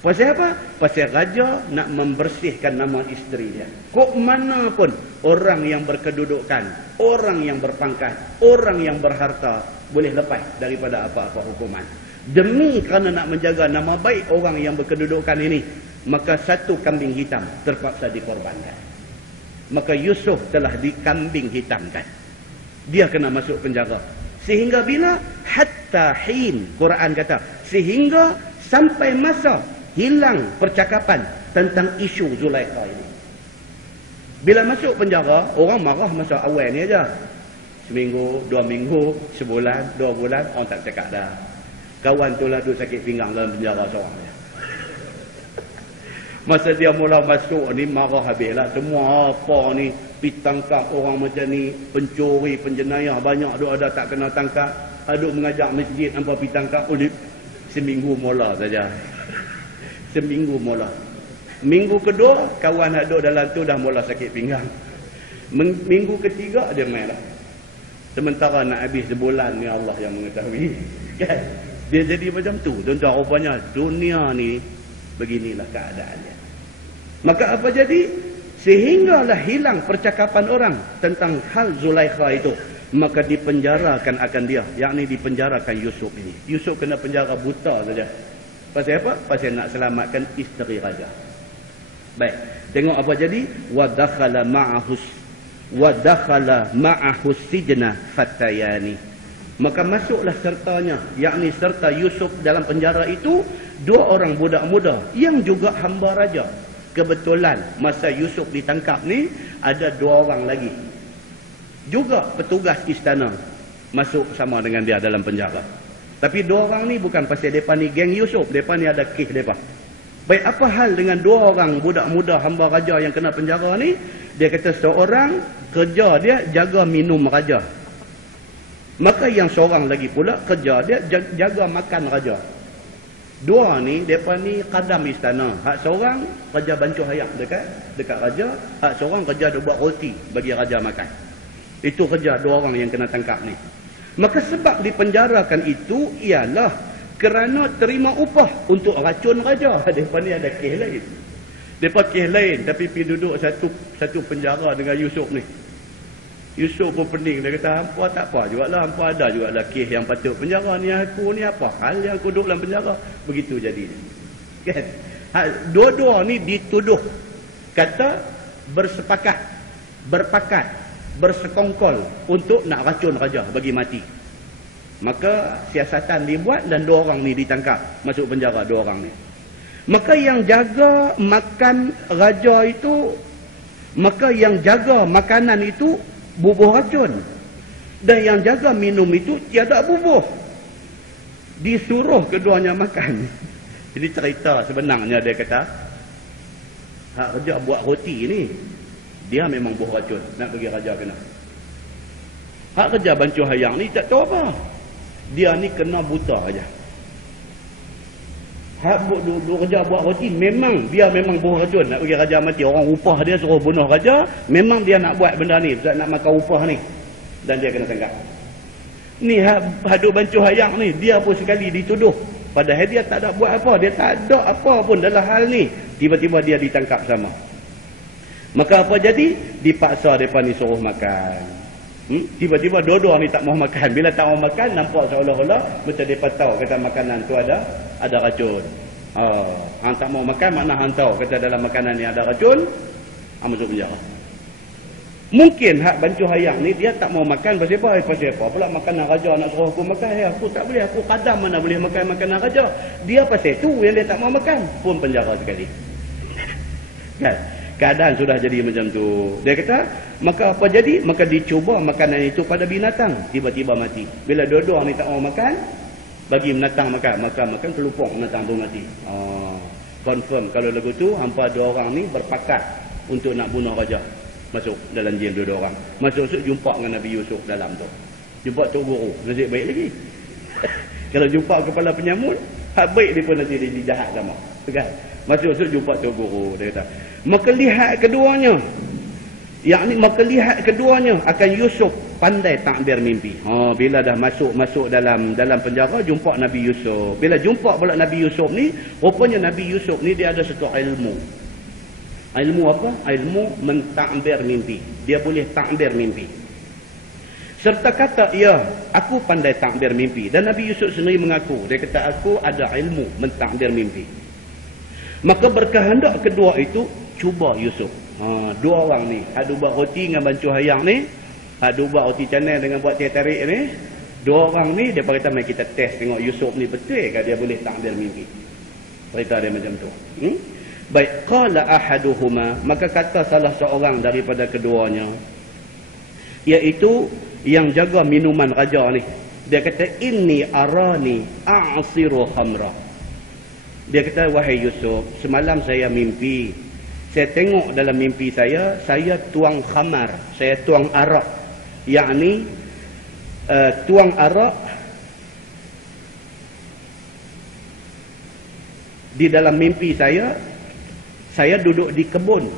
Pasal apa? Pasal raja nak membersihkan nama isteri dia. Kok mana pun orang yang berkedudukan, orang yang berpangkat, orang yang berharta boleh lepas daripada apa-apa hukuman. Demi kerana nak menjaga nama baik orang yang berkedudukan ini, maka satu kambing hitam terpaksa dikorbankan. Maka Yusuf telah dikambing hitamkan. Dia kena masuk penjara. Sehingga bila? Hatta hin. Quran kata, sehingga sampai masa hilang percakapan tentang isu Zulaikha ini. Bila masuk penjara, orang marah masa awal ni aja. Seminggu, 2 minggu, sebulan, 2 bulan, orang tak cakap dah. Kawan tu lah tu sakit pinggang dalam penjara seorang. Masa dia mula masuk ni, marah habislah. Semua apa ni, pergi tangkap orang macam ni, pencuri, penjenayah, banyak duk ada tak kena tangkap. Aduk mengajak masjid, hampa pergi tangkap. Seminggu mula saja. Seminggu mula. Minggu kedua, kawan aduk dalam tu dah mula sakit pinggang. Minggu ketiga, dia main lah. Sementara nak habis sebulan ni, Allah yang mengetahui. Kan? Dia jadi macam tu. Tuan-tuan, rupanya dunia ni beginilah keadaannya. Maka apa jadi? Sehinggalah hilang percakapan orang tentang hal Zulaikha itu. Maka dipenjarakan akan dia, yakni dipenjarakan Yusuf ini. Yusuf kena penjara buta saja. Pasal apa? Pasal nak selamatkan isteri raja. Baik, tengok apa jadi. Wa dakhala ma'ahu sijna fatayani. Maka masuklah sertanya, yakni serta Yusuf dalam penjara itu, dua orang budak muda yang juga hamba raja. Kebetulan masa Yusuf ditangkap ni, ada dua orang lagi juga petugas istana masuk sama dengan dia dalam penjara. Tapi dua orang ni bukan pasal mereka ni geng Yusuf, mereka ni ada kes mereka. Baik, apa hal dengan dua orang budak muda hamba raja yang kena penjara ni? Dia kata seorang kerja dia jaga minum raja, maka yang seorang lagi pula kerja dia jaga makan raja. Dua ni, mereka ni kadam istana. Hak seorang kerja bancuh ayak dekat raja, hak seorang kerja dia buat roti bagi raja makan. Itu kerja dua orang yang kena tangkap ni. Maka sebab dipenjarakan itu ialah kerana terima upah untuk racun raja. Mereka ni ada kes lain. Mereka kes lain tapi pergi duduk satu penjara dengan Yusuf ni. Yusuf pun pening. Dia kata, hampa tak apa jugalah. Hampa ada jugalah kes yang patut penjara ni. Aku ni apa hal yang aku duduk dalam penjara. Begitu jadi. Kan? Dua-dua ni dituduh. Kata berpakat, bersekongkol untuk nak racun raja bagi mati. Maka siasatan dibuat dan dua orang ni ditangkap, masuk penjara dua orang ni. Maka yang jaga makan raja itu, maka yang jaga makanan itu bubuh racun, dan yang jaga minum itu tiada bubuh. Disuruh keduanya makan. Jadi cerita sebenarnya dia kata, hak kerja buat roti ni dia memang buah racun, nak bagi raja kena. Hak kerja bancuh hayang ni tak tahu apa. Dia ni kena buta aja. Hak kerja buat roti memang dia memang buah racun, nak bagi raja mati. Orang upah dia suruh bunuh raja, memang dia nak buat benda ni, nak makan upah ni. Dan dia kena tangkap. Ni hak bancuh hayang ni, dia pun sekali dituduh. Padahal dia tak ada buat apa, dia tak ada apa pun dalam hal ni. Tiba-tiba dia ditangkap sama. Maka apa jadi? Dipaksa mereka ni suruh makan. Tiba-tiba dua-dua ni tak mau makan. Bila tak mau makan, nampak seolah-olah macam mereka tahu kata makanan tu ada racun. Hang tak mau makan, makna hang tahu kata dalam makanan ni ada racun, hang masuk penjara. Mungkin hak bancuh hayang ni dia tak mau makan pasal apa? Pasal apa pula makanan raja nak suruh aku makan? Aku tak boleh, aku kadam mana boleh makan makanan raja. Dia pasal tu yang dia tak mau makan, pun penjara sekali. Kan? Keadaan sudah jadi macam tu. Dia kata, maka apa jadi? Maka dicuba makanan itu pada binatang. Tiba-tiba mati. Bila dua-dua ni tak mau makan, bagi binatang makan. Makan kelupong binatang tu mati. Confirm. Kalau lagu tu, hampa dua orang ni berpakat untuk nak bunuh raja. Masuk dalam jil dua orang. Masuk jumpa dengan Nabi Yusuf dalam tu. Jumpa Tok Guru. Nasib baik lagi. Kalau jumpa kepala penyamun, hak baik dia pun nanti dia jahat sama. Kan? Masuk jumpa Tok Guru. Dia kata, maka lihat keduanya akan Yusuf pandai takbir mimpi. Bila dah masuk dalam penjara, jumpa Nabi Yusuf. Bila jumpa pula Nabi Yusuf ni, rupanya Nabi Yusuf ni dia ada satu ilmu. Ilmu apa? Ilmu mentakbir mimpi. Dia boleh takbir mimpi. Serta kata, ya, aku pandai takbir mimpi. Dan Nabi Yusuf sendiri mengaku. Dia kata, aku ada ilmu mentakbir mimpi. Maka berkehendak kedua itu, cuba Yusuf. Dua orang ni, ada buat roti dengan bancuh hayang ni, ada buat roti canai dengan buat teh tarik ni. Dua orang ni, dia kata, mari kita test tengok Yusuf ni betul ke dia boleh takbir mimpi. Cerita dia macam tu. Baik, qala ahaduhuma, maka kata salah seorang daripada keduanya, iaitu yang jaga minuman raja ni. Dia kata, inni arani a'siru khamra. Dia kata, wahai Yusuf, semalam saya mimpi. Saya tengok dalam mimpi saya tuang khamar, saya tuang arak. Yakni tuang arak di dalam mimpi saya duduk di kebun.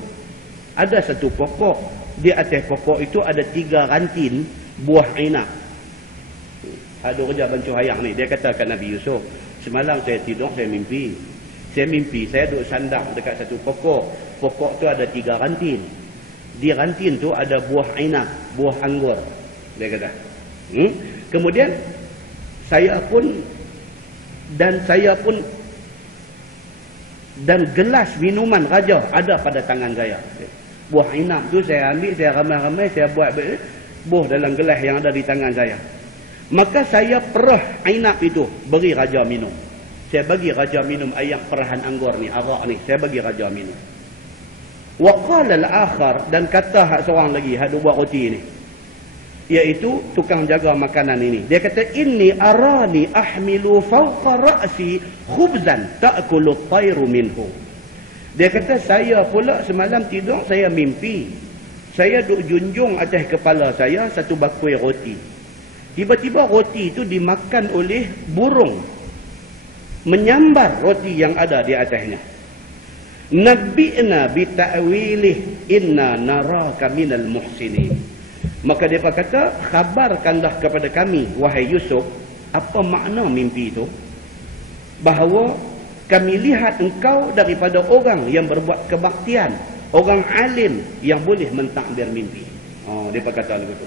Ada satu pokok, di atas pokok itu ada 3 rantin buah inab. Ada kerja bancuh hayang ni. Dia kata kat Nabi Yusuf, semalam saya tidur, saya mimpi. Saya duduk sandang dekat satu pokok. Pokok tu ada 3 rantin. Di rantin tu ada buah inab, buah anggur. Dia kata. Kemudian saya pun dan gelas minuman raja ada pada tangan saya. Buah inab tu saya ambil, saya ramai-ramai, saya buah dalam gelas yang ada di tangan saya. Maka saya perah inab itu, beri raja minum. Saya bagi raja minum air perahan anggur ni, arak ni, saya bagi raja minum. Wa qala al-akhar, dan kata hak seorang lagi, hak buat roti ni, iaitu tukang jaga makanan ini. Dia kata, inni arani ahmilu fawqa ra'si khubzan ta'kulu at-tayru minhu. Dia kata, saya pula semalam tidur, saya mimpi. Saya duk junjung atas kepala saya satu bakul roti. Tiba-tiba roti itu dimakan oleh burung, menyambar roti yang ada di atasnya. Nabbi'na bi ta'wilih inna naraka minal muhsinin. Maka dia kata, khabarkanlah kepada kami, wahai Yusuf, apa makna mimpi itu? Bahawa kami lihat engkau daripada orang yang berbuat kebaktian, orang alim yang boleh mentakbir mimpi. Dia kata begitu.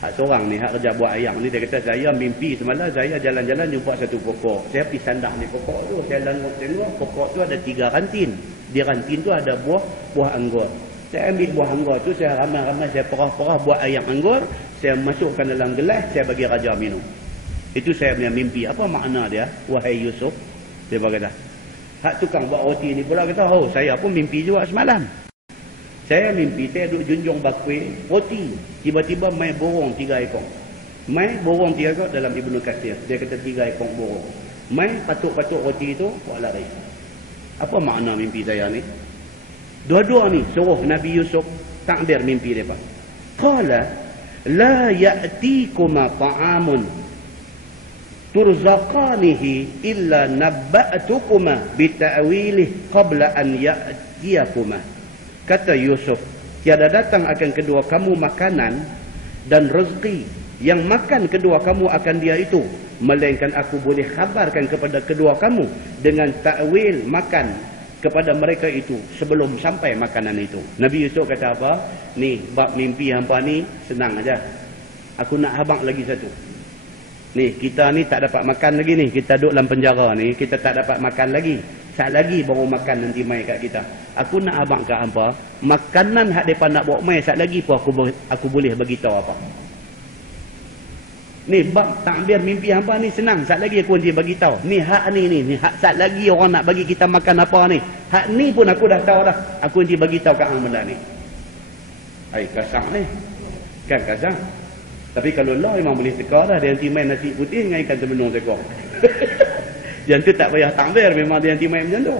Hak seorang ni, hak kerja buat ayam ni, dia kata, saya mimpi semalam, saya jalan-jalan jumpa satu pokok. Saya pergi sandak ni pokok tu, saya tengok pokok tu ada 3 rantin. Di rantin tu ada buah anggur. Saya ambil buah anggur tu, saya ramai-ramai, saya perah-perah buat ayam anggur, saya masukkan dalam gelas, saya bagi raja minum. Itu saya punya mimpi. Apa makna dia, wahai Yusuf? Dia berkata. Hak tukang buat roti ni pula kata, saya pun mimpi juga semalam. Saya mimpi, saya duduk junjung bakul roti. Tiba-tiba main borong 3 ekor. Main borong 3 ekor dalam Ibnu Katsir. Dia kata 3 ekor borong. Main patuk-patuk roti itu, buat lari. Apa makna mimpi saya ni? Dua-dua ni suruh Nabi Yusuf takbir mimpi mereka. Qala la ya'tikuma ta'amun turzaqanihi illa nabba'tukuma bita'wilih qabla an ya'tiyakuma. Kata Yusuf, tiada datang akan kedua kamu makanan dan rezeki yang makan kedua kamu akan dia itu, melainkan aku boleh khabarkan kepada kedua kamu dengan takwil makan kepada mereka itu sebelum sampai makanan itu. Nabi Yusuf kata apa? Ni, bab mimpi hampa ni senang aja. Aku nak habaq lagi satu. Ni, kita ni tak dapat makan lagi ni. Kita duduk dalam penjara ni, kita tak dapat makan lagi. Sat lagi baru makan nanti mai kat kita. Aku nak abang kat hampa, makanan hak depa nak bawa mai sat lagi pun aku boleh bagi tahu apa. Ni bab takbir mimpi hampa ni senang, sat lagi aku nanti bagi tahu. Ni hak ni hak sat lagi orang nak bagi kita makan apa ni. Hak ni pun aku dah tahu dah. Aku nanti bagi tahu kat hang benda ni. Ai kasar ni. Kan kasar. Tapi kalau Allah memang boleh teka dah, dia nanti main nasi putih dengan ikan terbenung tekor. Yang tu tak payah takbir, memang dia nanti main macam tu.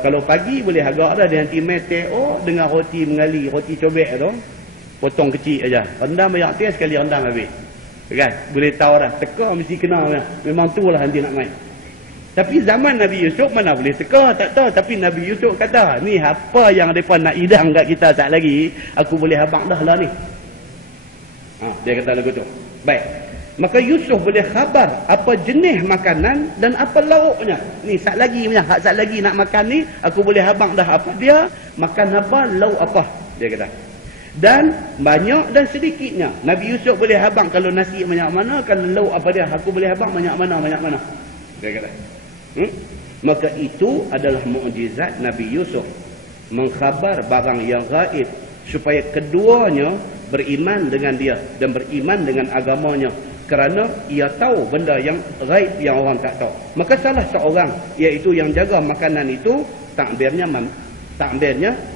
Kalau pagi boleh agak dah, dia nanti main teo dengan roti mengali, roti cobek tu, potong kecil aja. Rendam banyak tes sekali rendam habis. Kan? Boleh tahu dah, teka mesti kena. Memang tu lah nanti nak main. Tapi zaman Nabi Yusuf mana boleh teka, tak tahu. Tapi Nabi Yusuf kata, ni apa yang mereka nak hidang kat kita saat lagi, aku boleh habang dah lah ni. Dia kata lagu tu. Baik. Maka Yusuf boleh khabar apa jenis makanan dan apa lauknya. Ni sat lagi punya, hak sat lagi nak makan ni, aku boleh habang dah apa dia, makan apa, lauk apa, dia kata. Dan banyak dan sedikitnya. Nabi Yusuf boleh habang kalau nasi banyak mana, kalau lauk apa dia, aku boleh habang banyak mana, dia kata. Maka itu adalah mukjizat Nabi Yusuf, mengkhabar barang yang gaib supaya keduanya beriman dengan dia dan beriman dengan agamanya, kerana ia tahu benda yang gaib yang orang tak tahu. Maka salah seorang, iaitu yang jaga makanan itu, takbirnya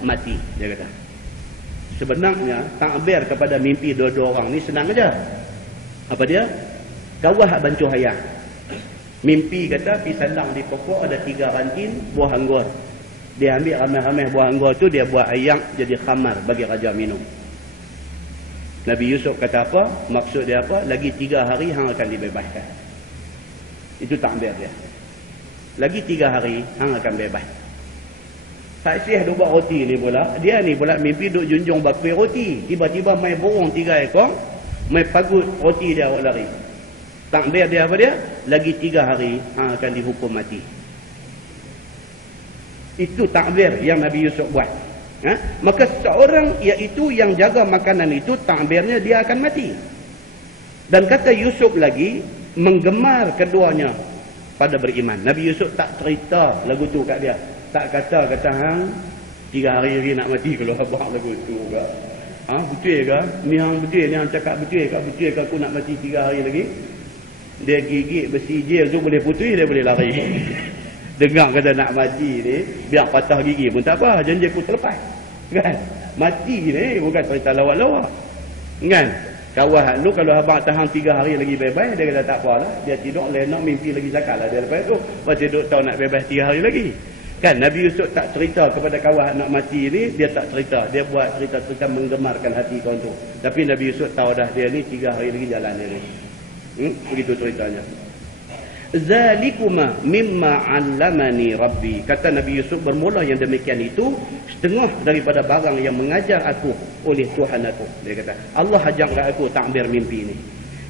mati, dia kata. Sebenarnya takbir kepada mimpi dua-dua orang ni senang aja. Apa dia? Kawah bancuh ayah. Mimpi kata pi sandang di pokok ada 3 rantin buah anggur. Dia ambil ramai-ramai buah anggur tu, dia buat ayak jadi khamar bagi raja minum. Nabi Yusuf kata apa? Maksud dia apa? Lagi 3 hari hang akan dibebaskan. Itu takbir dia. Lagi 3 hari hang akan bebas. Saksiah duk buat roti ni pula, dia ni pula mimpi duk junjung bakul roti. Tiba-tiba mai borong 3 ekor, mai pagut roti dia awak lari. Takbir dia apa dia? Lagi 3 hari hang akan dihukum mati. Itu takbir yang Nabi Yusuf buat. Maka seorang iaitu yang jaga makanan itu, takbirnya dia akan mati. Dan kata Yusuf lagi, menggemar keduanya pada beriman. Nabi Yusuf tak cerita lagu tu kat dia. Tak kata hang 3 hari lagi nak mati kalau abang lagu tu ke. Betul ke? Ni hang betul, ni hang cakap betul ke aku nak mati 3 hari lagi? Dia gigit besi jil tu boleh putih, dia boleh lari. Dengar kata nak mati ni, biar patah gigi pun tak apa, janji aku terlepas. Kan? Mati ni bukan cerita lawak-lawak. Kan? Kawan lu kalau abang tahan 3 hari lagi bebas, dia kata tak apalah, dia tidur lenok mimpi lagi zakal lah dia lepas tu. Masih duduk tahu nak bebas 3 hari lagi. Kan Nabi Yusuf tak cerita kepada kawan nak mati ni, dia tak cerita. Dia buat cerita-cerita menggemarkan hati kawan tu. Tapi Nabi Yusuf tahu dah dia ni 3 hari lagi jalan dia ni. Begitu ceritanya. Zalikuma mimma 'allamani rabbi. Kata Nabi Yusuf, bermula yang demikian itu setengah daripada barang yang mengajar aku oleh Tuhan aku. Dia kata, Allah ajar kat aku takbir mimpi ni.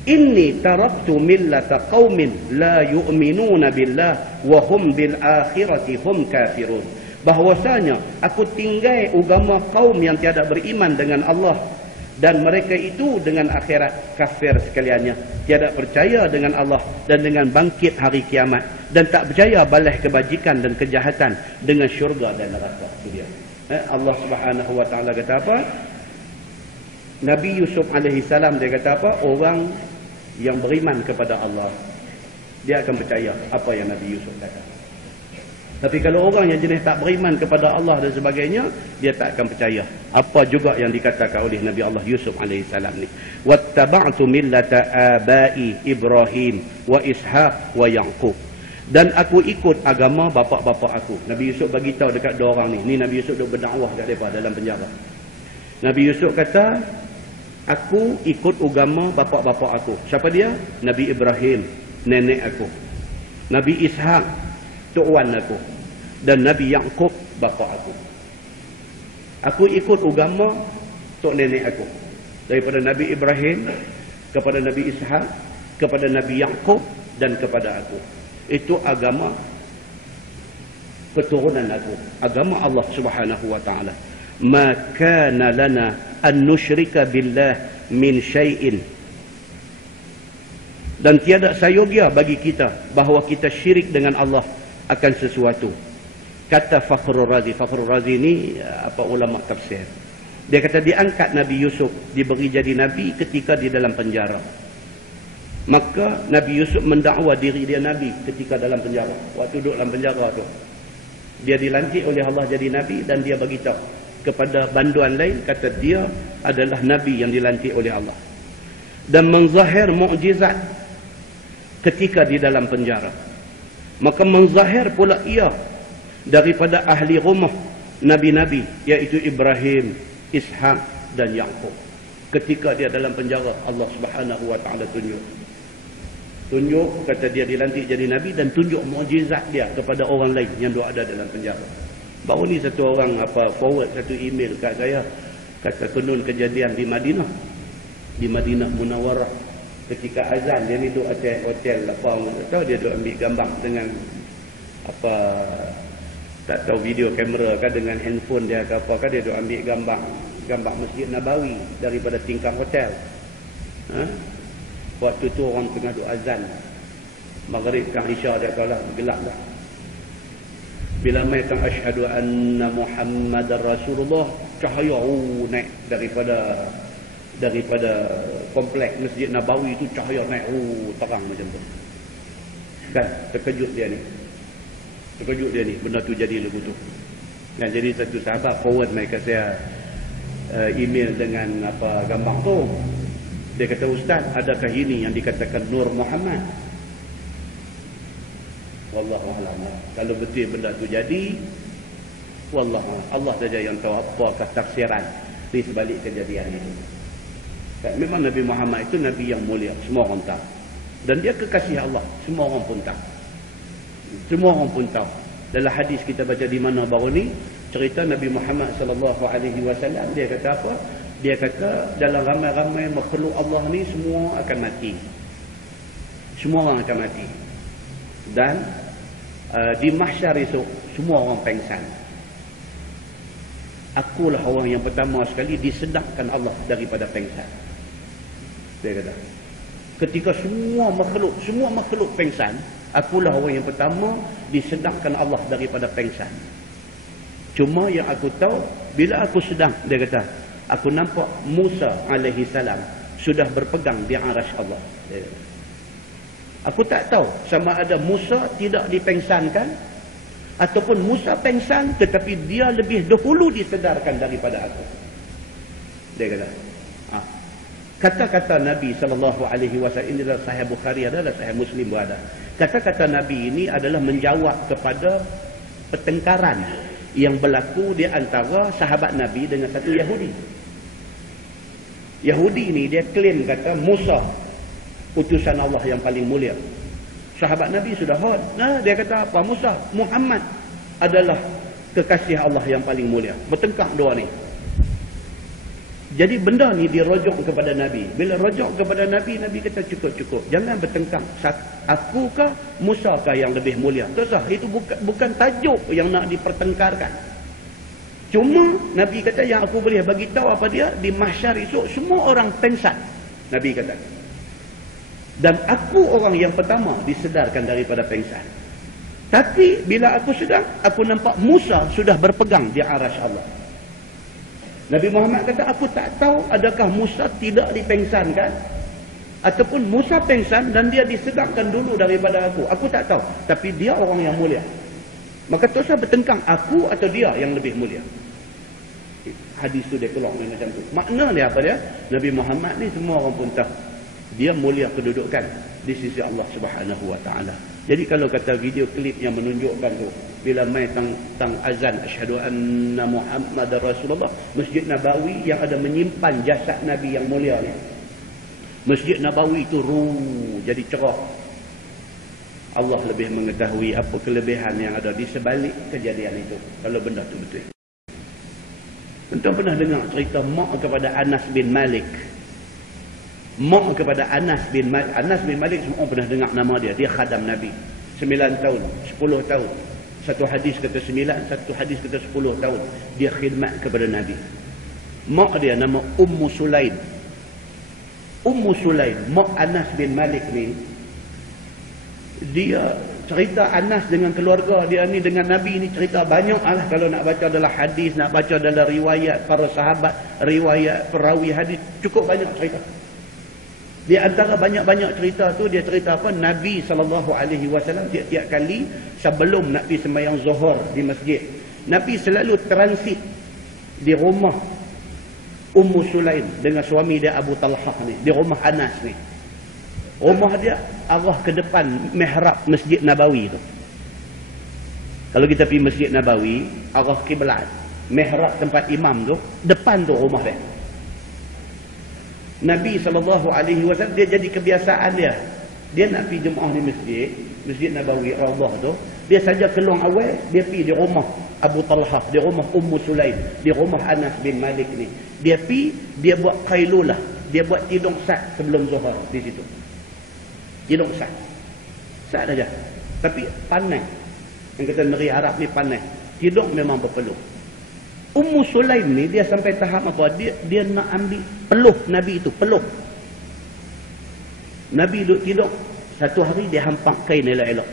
Inni taraktu millata qaumin la yu'minuna billah wa hum bil akhirati hum kafirun. Bahwasanya aku tinggal agama kaum yang tiada beriman dengan Allah, dan mereka itu dengan akhirat kafir sekaliannya, tiada percaya dengan Allah dan dengan bangkit hari kiamat, dan tak percaya balas kebajikan dan kejahatan dengan syurga dan neraka. Itu dia. Allah Subhanahu wa taala kata apa? Nabi Yusuf alaihi salam dia kata apa? Orang yang beriman kepada Allah, dia akan percaya apa yang Nabi Yusuf kata. Tapi kalau orang yang jenis tak beriman kepada Allah dan sebagainya, dia tak akan percaya apa juga yang dikatakan oleh Nabi Allah Yusuf alaihissalam ni. Wattaba'tu millata abai Ibrahim wa Ishaq wa Yaqub. Dan aku ikut agama bapa-bapa aku. Nabi Yusuf bagi tahu dekat dua orang ni. Ni Nabi Yusuf duk berdakwah kat depa dalam penjara. Nabi Yusuf kata, aku ikut agama bapa-bapa aku. Siapa dia? Nabi Ibrahim, nenek aku. Nabi Ishaq, tok wan aku, dan Nabi Yaqub, bapa aku. Aku ikut agama tok nenek aku, daripada Nabi Ibrahim kepada Nabi Ishaq kepada Nabi Yaqub dan kepada aku. Itu agama keturunan aku, agama Allah Subhanahu wa taala. Ma kana lana an nusyrika billah min syai'in. Dan tiada sayogia bagi kita bahawa kita syirik dengan Allah akan sesuatu. Kata Fakhrul Razi. Fakhrul Razi ni apa ulama tafsir. Dia kata diangkat Nabi Yusuf, diberi jadi nabi ketika di dalam penjara. Maka Nabi Yusuf mendakwa diri dia nabi ketika dalam penjara. Waktu duduk dalam penjara tu, dia dilantik oleh Allah jadi nabi, dan dia beritahu kepada banduan lain, kata dia adalah nabi yang dilantik oleh Allah, dan menzahir mukjizat ketika di dalam penjara. Maka menzahir pula ia daripada ahli rumah nabi-nabi, iaitu Ibrahim, Ishaq dan Yaqub. Ketika dia dalam penjara, Allah Subhanahu wa taala tunjuk kata dia dilantik jadi nabi, dan tunjuk mukjizat dia kepada orang lain yang ada dalam penjara. Baru ni satu orang forward satu email kat saya, kata konon kejadian di Madinah Munawwarah. Ketika azan, dia ni duduk atas hotel tahu dia duduk ambil gambar dengan tak tahu video kamera kan, dengan handphone dia ke apa kan, dia duduk ambil gambar Masjid Nabawi daripada tingkap hotel. Waktu tu orang tengah duduk azan Maghrib kan, Isya dia kalah gelap dah. Bila mai tang asyhadu anna Muhammadar Rasulullah, cahaya naik daripada kompleks Masjid Nabawi itu, cahaya naik terang macam tu. Kan terkejut dia ni, benda tu jadi lagu tu. Dan jadi satu sahabat forward mai ke saya email dengan gambar tu. Dia kata, Ustaz, adakah ini yang dikatakan Nur Muhammad? Wallahu a'lam. Kalau betul benda tu jadi, wallahu Allah saja yang tahu apakah tafsiran di sebalik kejadian itu. Memang Nabi Muhammad itu Nabi yang mulia, semua orang tahu. Dan dia kekasih Allah, semua orang pun tahu. Semua orang pun tahu. Dalam hadis kita baca di mana baru ni, cerita Nabi Muhammad sallallahu alaihi wasallam, dia kata apa? Dia kata dalam ramai-ramai makhluk Allah ni semua akan mati. Semua orang akan mati. Dan di mahsyar esok, semua orang pengsan. Akulah orang yang pertama sekali disedapkan Allah daripada pengsan. Dia kata, ketika semua makhluk pengsan, akulah orang yang pertama disedapkan Allah daripada pengsan. Cuma yang aku tahu, bila aku sedang, dia kata, aku nampak Musa alaihi salam sudah berpegang di arasy Allah. Dia kata, aku tak tahu sama ada Musa tidak dipengsankan ataupun Musa pengsan tetapi dia lebih dahulu disedarkan daripada aku. Dia kata, kata-kata Nabi SAW ini adalah Sahih Bukhari, adalah Sahih Muslim berada. Kata-kata Nabi ini adalah menjawab kepada pertengkaran yang berlaku di antara sahabat Nabi dengan satu Yahudi. Yahudi ini dia klaim kata Musa utusan Allah yang paling mulia. Sahabat Nabi sudah hot. Nah, dia kata apa? Muhammad adalah kekasih Allah yang paling mulia. Bertengkar dua ni. Jadi benda ni dirujuk kepada Nabi. Bila rujuk kepada Nabi, Nabi kata cukup. Jangan bertengkar. Aku kah, Musa kah yang lebih mulia? Tersah, itu bukan tajuk yang nak dipertengkarkan. Cuma Nabi kata yang aku boleh bagi tahu apa dia, di mahsyar esok semua orang pengsan. Nabi kata. Dan aku orang yang pertama disedarkan daripada pengsan. Tapi bila aku sedang, aku nampak Musa sudah berpegang di arasy Allah. Nabi Muhammad kata, aku tak tahu adakah Musa tidak dipengsankan ataupun Musa pengsan dan dia disedapkan dulu daripada aku. Aku tak tahu. Tapi dia orang yang mulia. Maka tu saya bertengkang, aku atau dia yang lebih mulia. Hadis tu dia keluar macam tu. Makna dia apa dia? Nabi Muhammad ni semua orang pun tahu. Dia mulia kedudukan di sisi Allah Subhanahu Wa Taala. Jadi kalau kata video klip yang menunjukkan tu, bila mai tang azan asyhadu anna Muhammadar Rasulullah, Masjid Nabawi yang ada menyimpan jasad Nabi yang mulia ni. Masjid Nabawi itu jadi cerah. Allah lebih mengetahui apa kelebihan yang ada di sebalik kejadian itu. Kalau benda tu betul. Tuan pernah dengar cerita mak kepada Anas bin Malik. Mak kepada Anas bin Malik. Anas bin Malik semua pernah dengar nama dia. Dia khadam Nabi. 9 tahun, 10 tahun. Satu hadis kata 9, satu hadis kata 10 tahun. Dia khidmat kepada Nabi. Mak dia nama Ummu Sulaim. Ummu Sulaim, mak Anas bin Malik ni, dia cerita Anas dengan keluarga dia ni dengan Nabi ni cerita banyak lah. Kalau nak baca adalah hadis, nak baca adalah riwayat para sahabat, riwayat perawi hadis, cukup banyak cerita. Di antara banyak-banyak cerita tu, dia cerita apa? Nabi SAW tiap-tiap kali sebelum Nabi sembahyang Zuhur di masjid, Nabi selalu transit di rumah Ummu Sulaim dengan suami dia Abu Talhah ni, di rumah Anas ni. Rumah dia arah ke depan mihrab Masjid Nabawi tu. Kalau kita pergi Masjid Nabawi, arah kiblat, mihrab tempat imam tu, depan tu rumah dia. Nabi SAW, dia jadi kebiasaan dia. Dia nak pergi Jumaat di Masjid Nabawi, Raudhah tu, dia saja keluar awal, dia pergi di rumah Abu Talhah, di rumah Ummu Sulaim, di rumah Anas bin Malik ni. Dia pergi, dia buat qailulah, dia buat tidung sat sebelum Zuhur di situ. Tidung sat. Sat saja. Tapi panas. Yang kata negeri Arab ni panas. Tidung memang berpeluh. Ummu Sulaim ni dia sampai tahap apa? Dia nak ambil peluh Nabi itu, peluh. Nabi duduk tidur. Satu hari dia hampak kain elok-elok.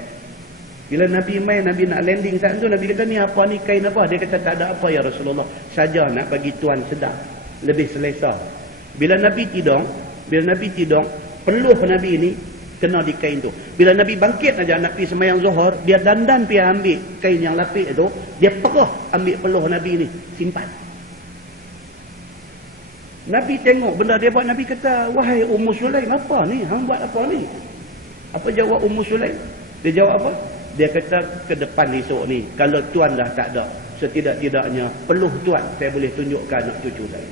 Bila Nabi mai, Nabi nak landing saat tu, Nabi kata, ni apa ni, kain apa? Dia kata, tak ada apa ya Rasulullah. Saja nak bagi tuan sedap, lebih selesa. Bila Nabi tidur, peluh Nabi ni kena di kain tu. Bila Nabi bangkit aja nak pergi sembahyang Zuhur, dia dandan pergi ambil kain yang lapik tu, dia perah ambil peluh Nabi ni, simpan. Nabi tengok benda dia buat, Nabi kata, wahai Ummu Sulaim, apa ni? Hang buat apa ni? Apa jawab Ummu Sulaim? Dia jawab apa? Dia kata, ke depan esok ni, kalau tuan dah tak ada, setidak-tidaknya peluh tuan saya boleh tunjukkan anak cucu saya.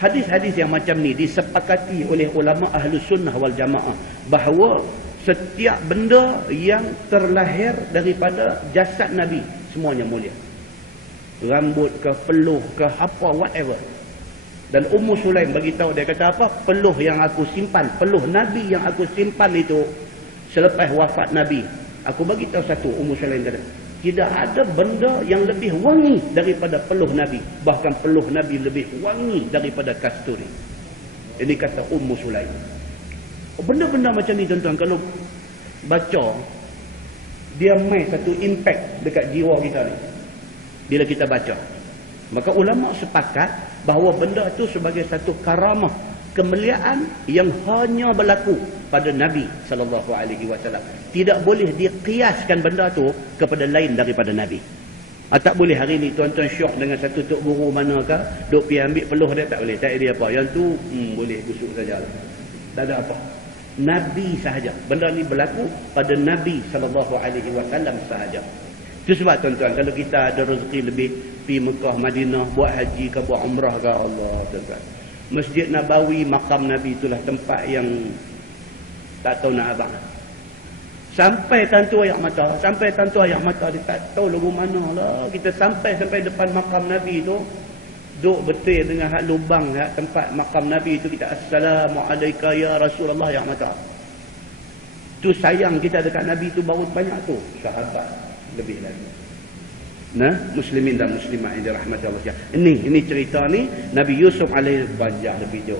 Hadis-hadis yang macam ni disepakati oleh ulama Ahlus Sunnah wal Jamaah bahawa setiap benda yang terlahir daripada jasad Nabi semuanya mulia. Rambut ke, peluh ke, apa, whatever. Dan Ummu Sulaim bagi tahu, dia kata apa? Peluh yang aku simpan, peluh Nabi yang aku simpan itu selepas wafat Nabi, Aku bagi tahu satu, Ummu Sulaim kata, tidak ada benda yang lebih wangi daripada peluh Nabi. Bahkan peluh Nabi lebih wangi daripada kasturi. Ini kata Ummu Sulaim. Benda-benda macam ni tuan-tuan, kalau baca, dia main satu impact dekat jiwa kita ni. Bila kita baca. Maka ulama sepakat bahawa benda itu sebagai satu karamah, kemuliaan yang hanya berlaku pada Nabi SAW. Tidak boleh dikiaskan benda tu kepada lain daripada Nabi. Tak boleh hari ni tuan-tuan syok dengan satu tok guru manakah, duk pergi ambil peluh dia, tak boleh. Tak ada apa. Yang tu boleh busuk saja. Tak ada apa. Nabi sahaja. Benda ni berlaku pada Nabi SAW sahaja. Itu sebab tuan-tuan, kalau kita ada rezeki lebih pergi Mekah, Madinah, buat haji ke buat umrah ke, Allah tuan-tuan, Masjid Nabawi, makam Nabi, itulah tempat yang tak tahu nak abang. Sampai tantu air mata, dia tak tahu lagu mana lah. Kita sampai depan makam Nabi tu, duk betul dengan hak lubang, hak tempat makam Nabi tu, kita Assalamualaikum ya Rasulullah ya mata. Tu sayang kita dekat Nabi tu baru banyak tu. Sahabat lebih lagi. Nah, muslimin dan muslimat yang dirahmati Allah. Ini cerita ni Nabi Yusuf alaihi banjah lebih jauh.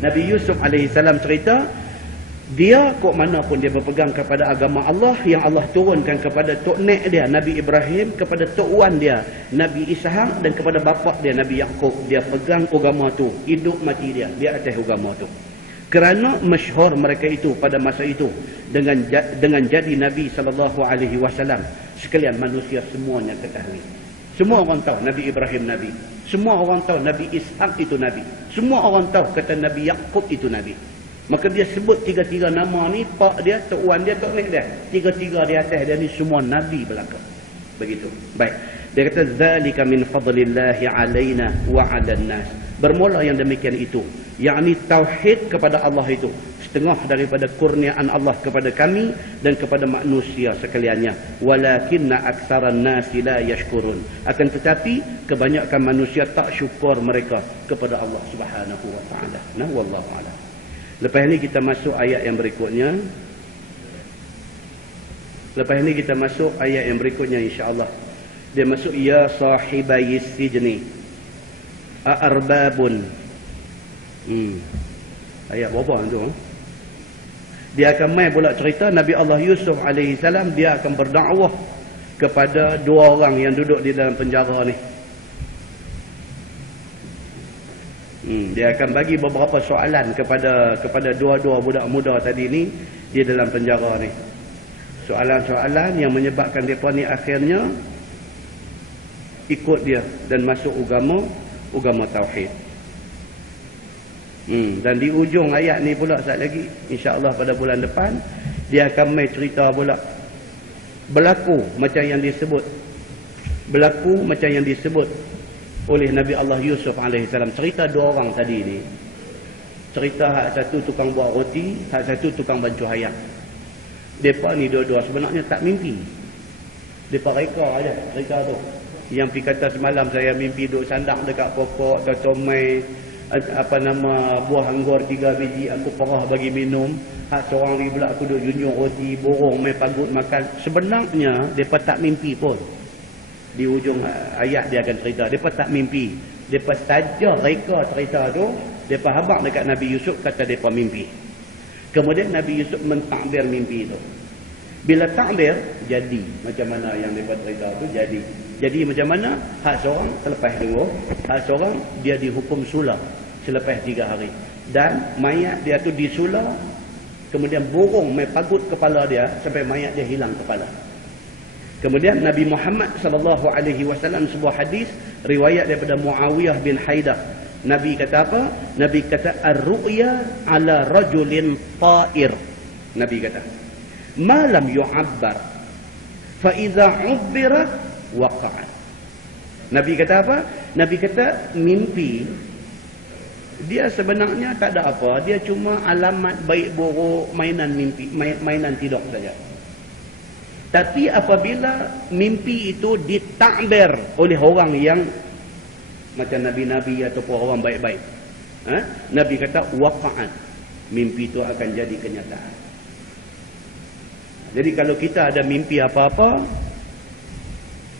Nabi Yusuf alaihi salam cerita, dia kok mana pun dia berpegang kepada agama Allah yang Allah turunkan kepada tok nek dia Nabi Ibrahim, kepada tok wan dia Nabi Ishak, dan kepada bapa dia Nabi Yaqub. Dia pegang agama tu, hidup mati dia atas agama tu. Kerana masyhur mereka itu pada masa itu dengan jadi Nabi SAW, sekalian manusia semuanya ketahui. Semua orang tahu Nabi Ibrahim Nabi. Semua orang tahu Nabi Ishak itu Nabi. Semua orang tahu kata Nabi Yaqub itu Nabi. Maka dia sebut tiga-tiga nama ni, pak dia, tok wan dia, tok nek dia. Tiga-tiga di atas dia ni semua Nabi belaka. Begitu. Baik. Dia kata zalika min fadlillahi alaina wa 'alan nas. Bermula yang demikian itu, yakni tauhid kepada Allah itu setengah daripada kurniaan Allah kepada kami dan kepada manusia sekaliannya. Walakinna aktsaran nasi la yashkurun. Akan tetapi kebanyakan manusia tak syukur mereka kepada Allah Subhanahu wa taala. Nah, wallahu a'lam. Lepas ni kita masuk ayat yang berikutnya. Insya-Allah. Dia masuk ya sahibayis sijni a'arbabun. Ayat berapa tu? Dia akan main pula cerita Nabi Allah Yusuf alaihi salam, dia akan berdakwah kepada dua orang yang duduk di dalam penjara ni. Dia akan bagi beberapa soalan kepada dua-dua budak muda tadi ni di dalam penjara ni. Soalan-soalan yang menyebabkan mereka ni akhirnya ikut dia dan masuk agama tauhid. Dan di ujung ayat ni pula saat lagi, insya-Allah pada bulan depan, dia akan mai cerita pula berlaku macam yang disebut oleh Nabi Allah Yusuf alaihi salam. Cerita dua orang tadi ni, cerita hak satu tukang buat roti, hak satu tukang bancuh ayam. Depa ni dua-dua sebenarnya tak mimpi. Depa reka aja cerita tu. Yang pergi kata semalam saya mimpi duduk sandang dekat pokok, totomai buah anggur 3 biji aku perah bagi minum. Hak seorang lagi pula aku duduk junjung roti, borong mai pagut makan. Sebenarnya depa tak mimpi pun. Di ujung ayat dia akan cerita, depa tak mimpi. Depa saja reka cerita tu, depa habaq dekat Nabi Yusuf kata depa mimpi. Kemudian Nabi Yusuf mentakbir mimpi itu. Bila takbir, jadi macam mana yang depa cerita tu jadi. Jadi macam mana? Hak seorang selepas dua, hak seorang dia dihukum sula selepas 3 hari. Dan mayat dia tu disula, kemudian burung mai pagut kepala dia sampai mayat dia hilang kepala. Kemudian Nabi Muhammad SAW sebuah hadis riwayat daripada Muawiyah bin Haidah. Nabi kata apa? Nabi kata ar-ru'ya ala rajulin ta'ir. Nabi kata ma lam yu'abbar fa idza 'ubbira waqa'a. Nabi kata apa? Nabi kata mimpi dia sebenarnya tak ada apa, dia cuma alamat baik buruk, mainan mimpi, mainan tidur saja. Tapi apabila mimpi itu ditakbir oleh orang yang macam nabi-nabi ataupun orang baik-baik, Nabi kata waqa'an, mimpi itu akan jadi kenyataan. Jadi kalau kita ada mimpi apa-apa,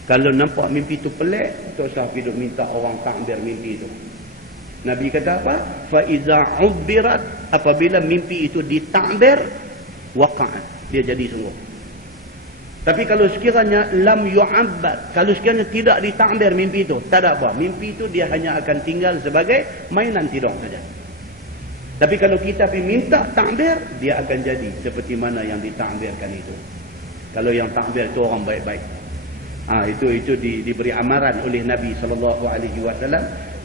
kalau nampak mimpi tu pelik, tak usah pergi minta orang takbir mimpi itu. Nabi kata apa? Fa iza ubbirat, apabila mimpi itu ditakbir, waqa'at, dia jadi sungguh. Tapi kalau sekiranya lam yu'abbad, kalau sekiranya tidak ditakbir mimpi itu, tak ada apa. Mimpi itu dia hanya akan tinggal sebagai mainan tidur saja. Tapi kalau kita pergi minta takbir, dia akan jadi seperti mana yang ditakbirkan itu. Kalau yang takbir itu orang baik-baik. Itu diberi amaran oleh Nabi SAW.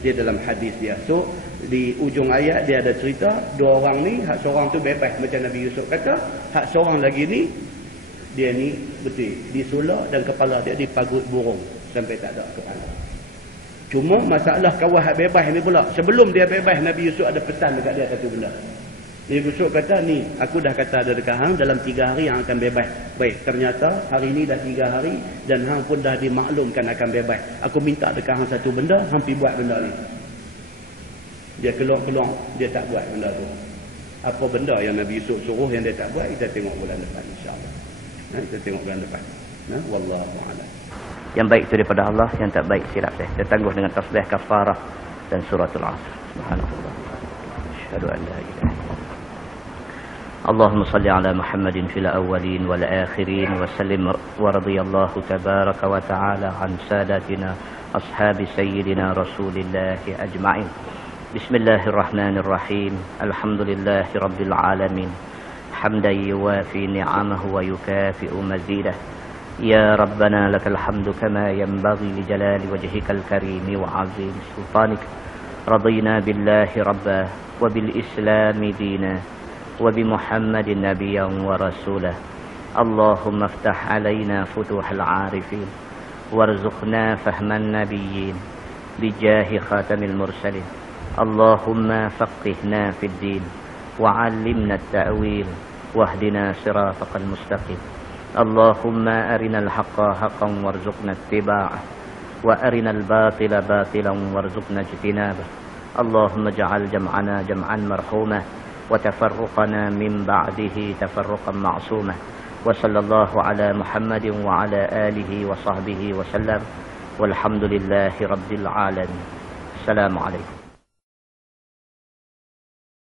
Dia dalam hadis dia. So di ujung ayat dia ada cerita dua orang ni, hak seorang tu bebas macam Nabi Yusuf kata, hak seorang lagi ni dia ni betul disulak dan kepala dia dipagut burung sampai tak ada kepala. Cuma masalah kawan hak bebas ni pula, sebelum dia bebas Nabi Yusuf ada pesan dekat dia satu benda. Nabi Yusuf kata, ni aku dah kata ada dekat hang dalam 3 hari yang akan bebas. Baik, ternyata hari ni dah 3 hari dan hang pun dah dimaklumkan akan bebas. Aku minta dekat hang satu benda, hang pergi buat benda ni. Dia keluar-keluar, dia tak buat benda tu. Apa benda yang Nabi Yusuf suruh yang dia tak buat, kita tengok bulan depan insya-Allah. Kita tengok bulan depan. Wallahu a'lam. Yang baik itu daripada Allah, yang tak baik silap saya. Kita tangguh dengan tasbih kafarah dan suratul Asr. Subhanallah. Asyhadu an la ilaha illallah. اللهم صل على محمد في الأولين والآخرين وسلم ورضي الله تبارك وتعالى عن سادتنا أصحاب سيدنا رسول الله أجمعين. بسم الله الرحمن الرحيم. الحمد لله رب العالمين حمدا يوافي نعمه ويكافئ مزيده. يا ربنا لك الحمد كما ينبغي لجلال وجهك الكريم وعظيم سلطانك. رضينا بالله ربا وبالإسلام دينا وبمحمد نبيا ورسولا. اللهم افتح علينا فتوح العارفين وارزقنا فهم النبيين بجاه خاتم المرسلين. اللهم فقهنا في الدين وعلمنا التأويل واهدنا صراطك المستقيم. اللهم أرنا الحق حقا وارزقنا اتباعه وأرنا الباطل باطلا وارزقنا اجتنابه. اللهم اجعل جمعنا جمعا مرحوما وتفرقنا من بعده تفرقا معصوما. وصلى الله على محمد وعلى آله وصحبه وسلم والحمد لله رب العالمين. السلام عليكم.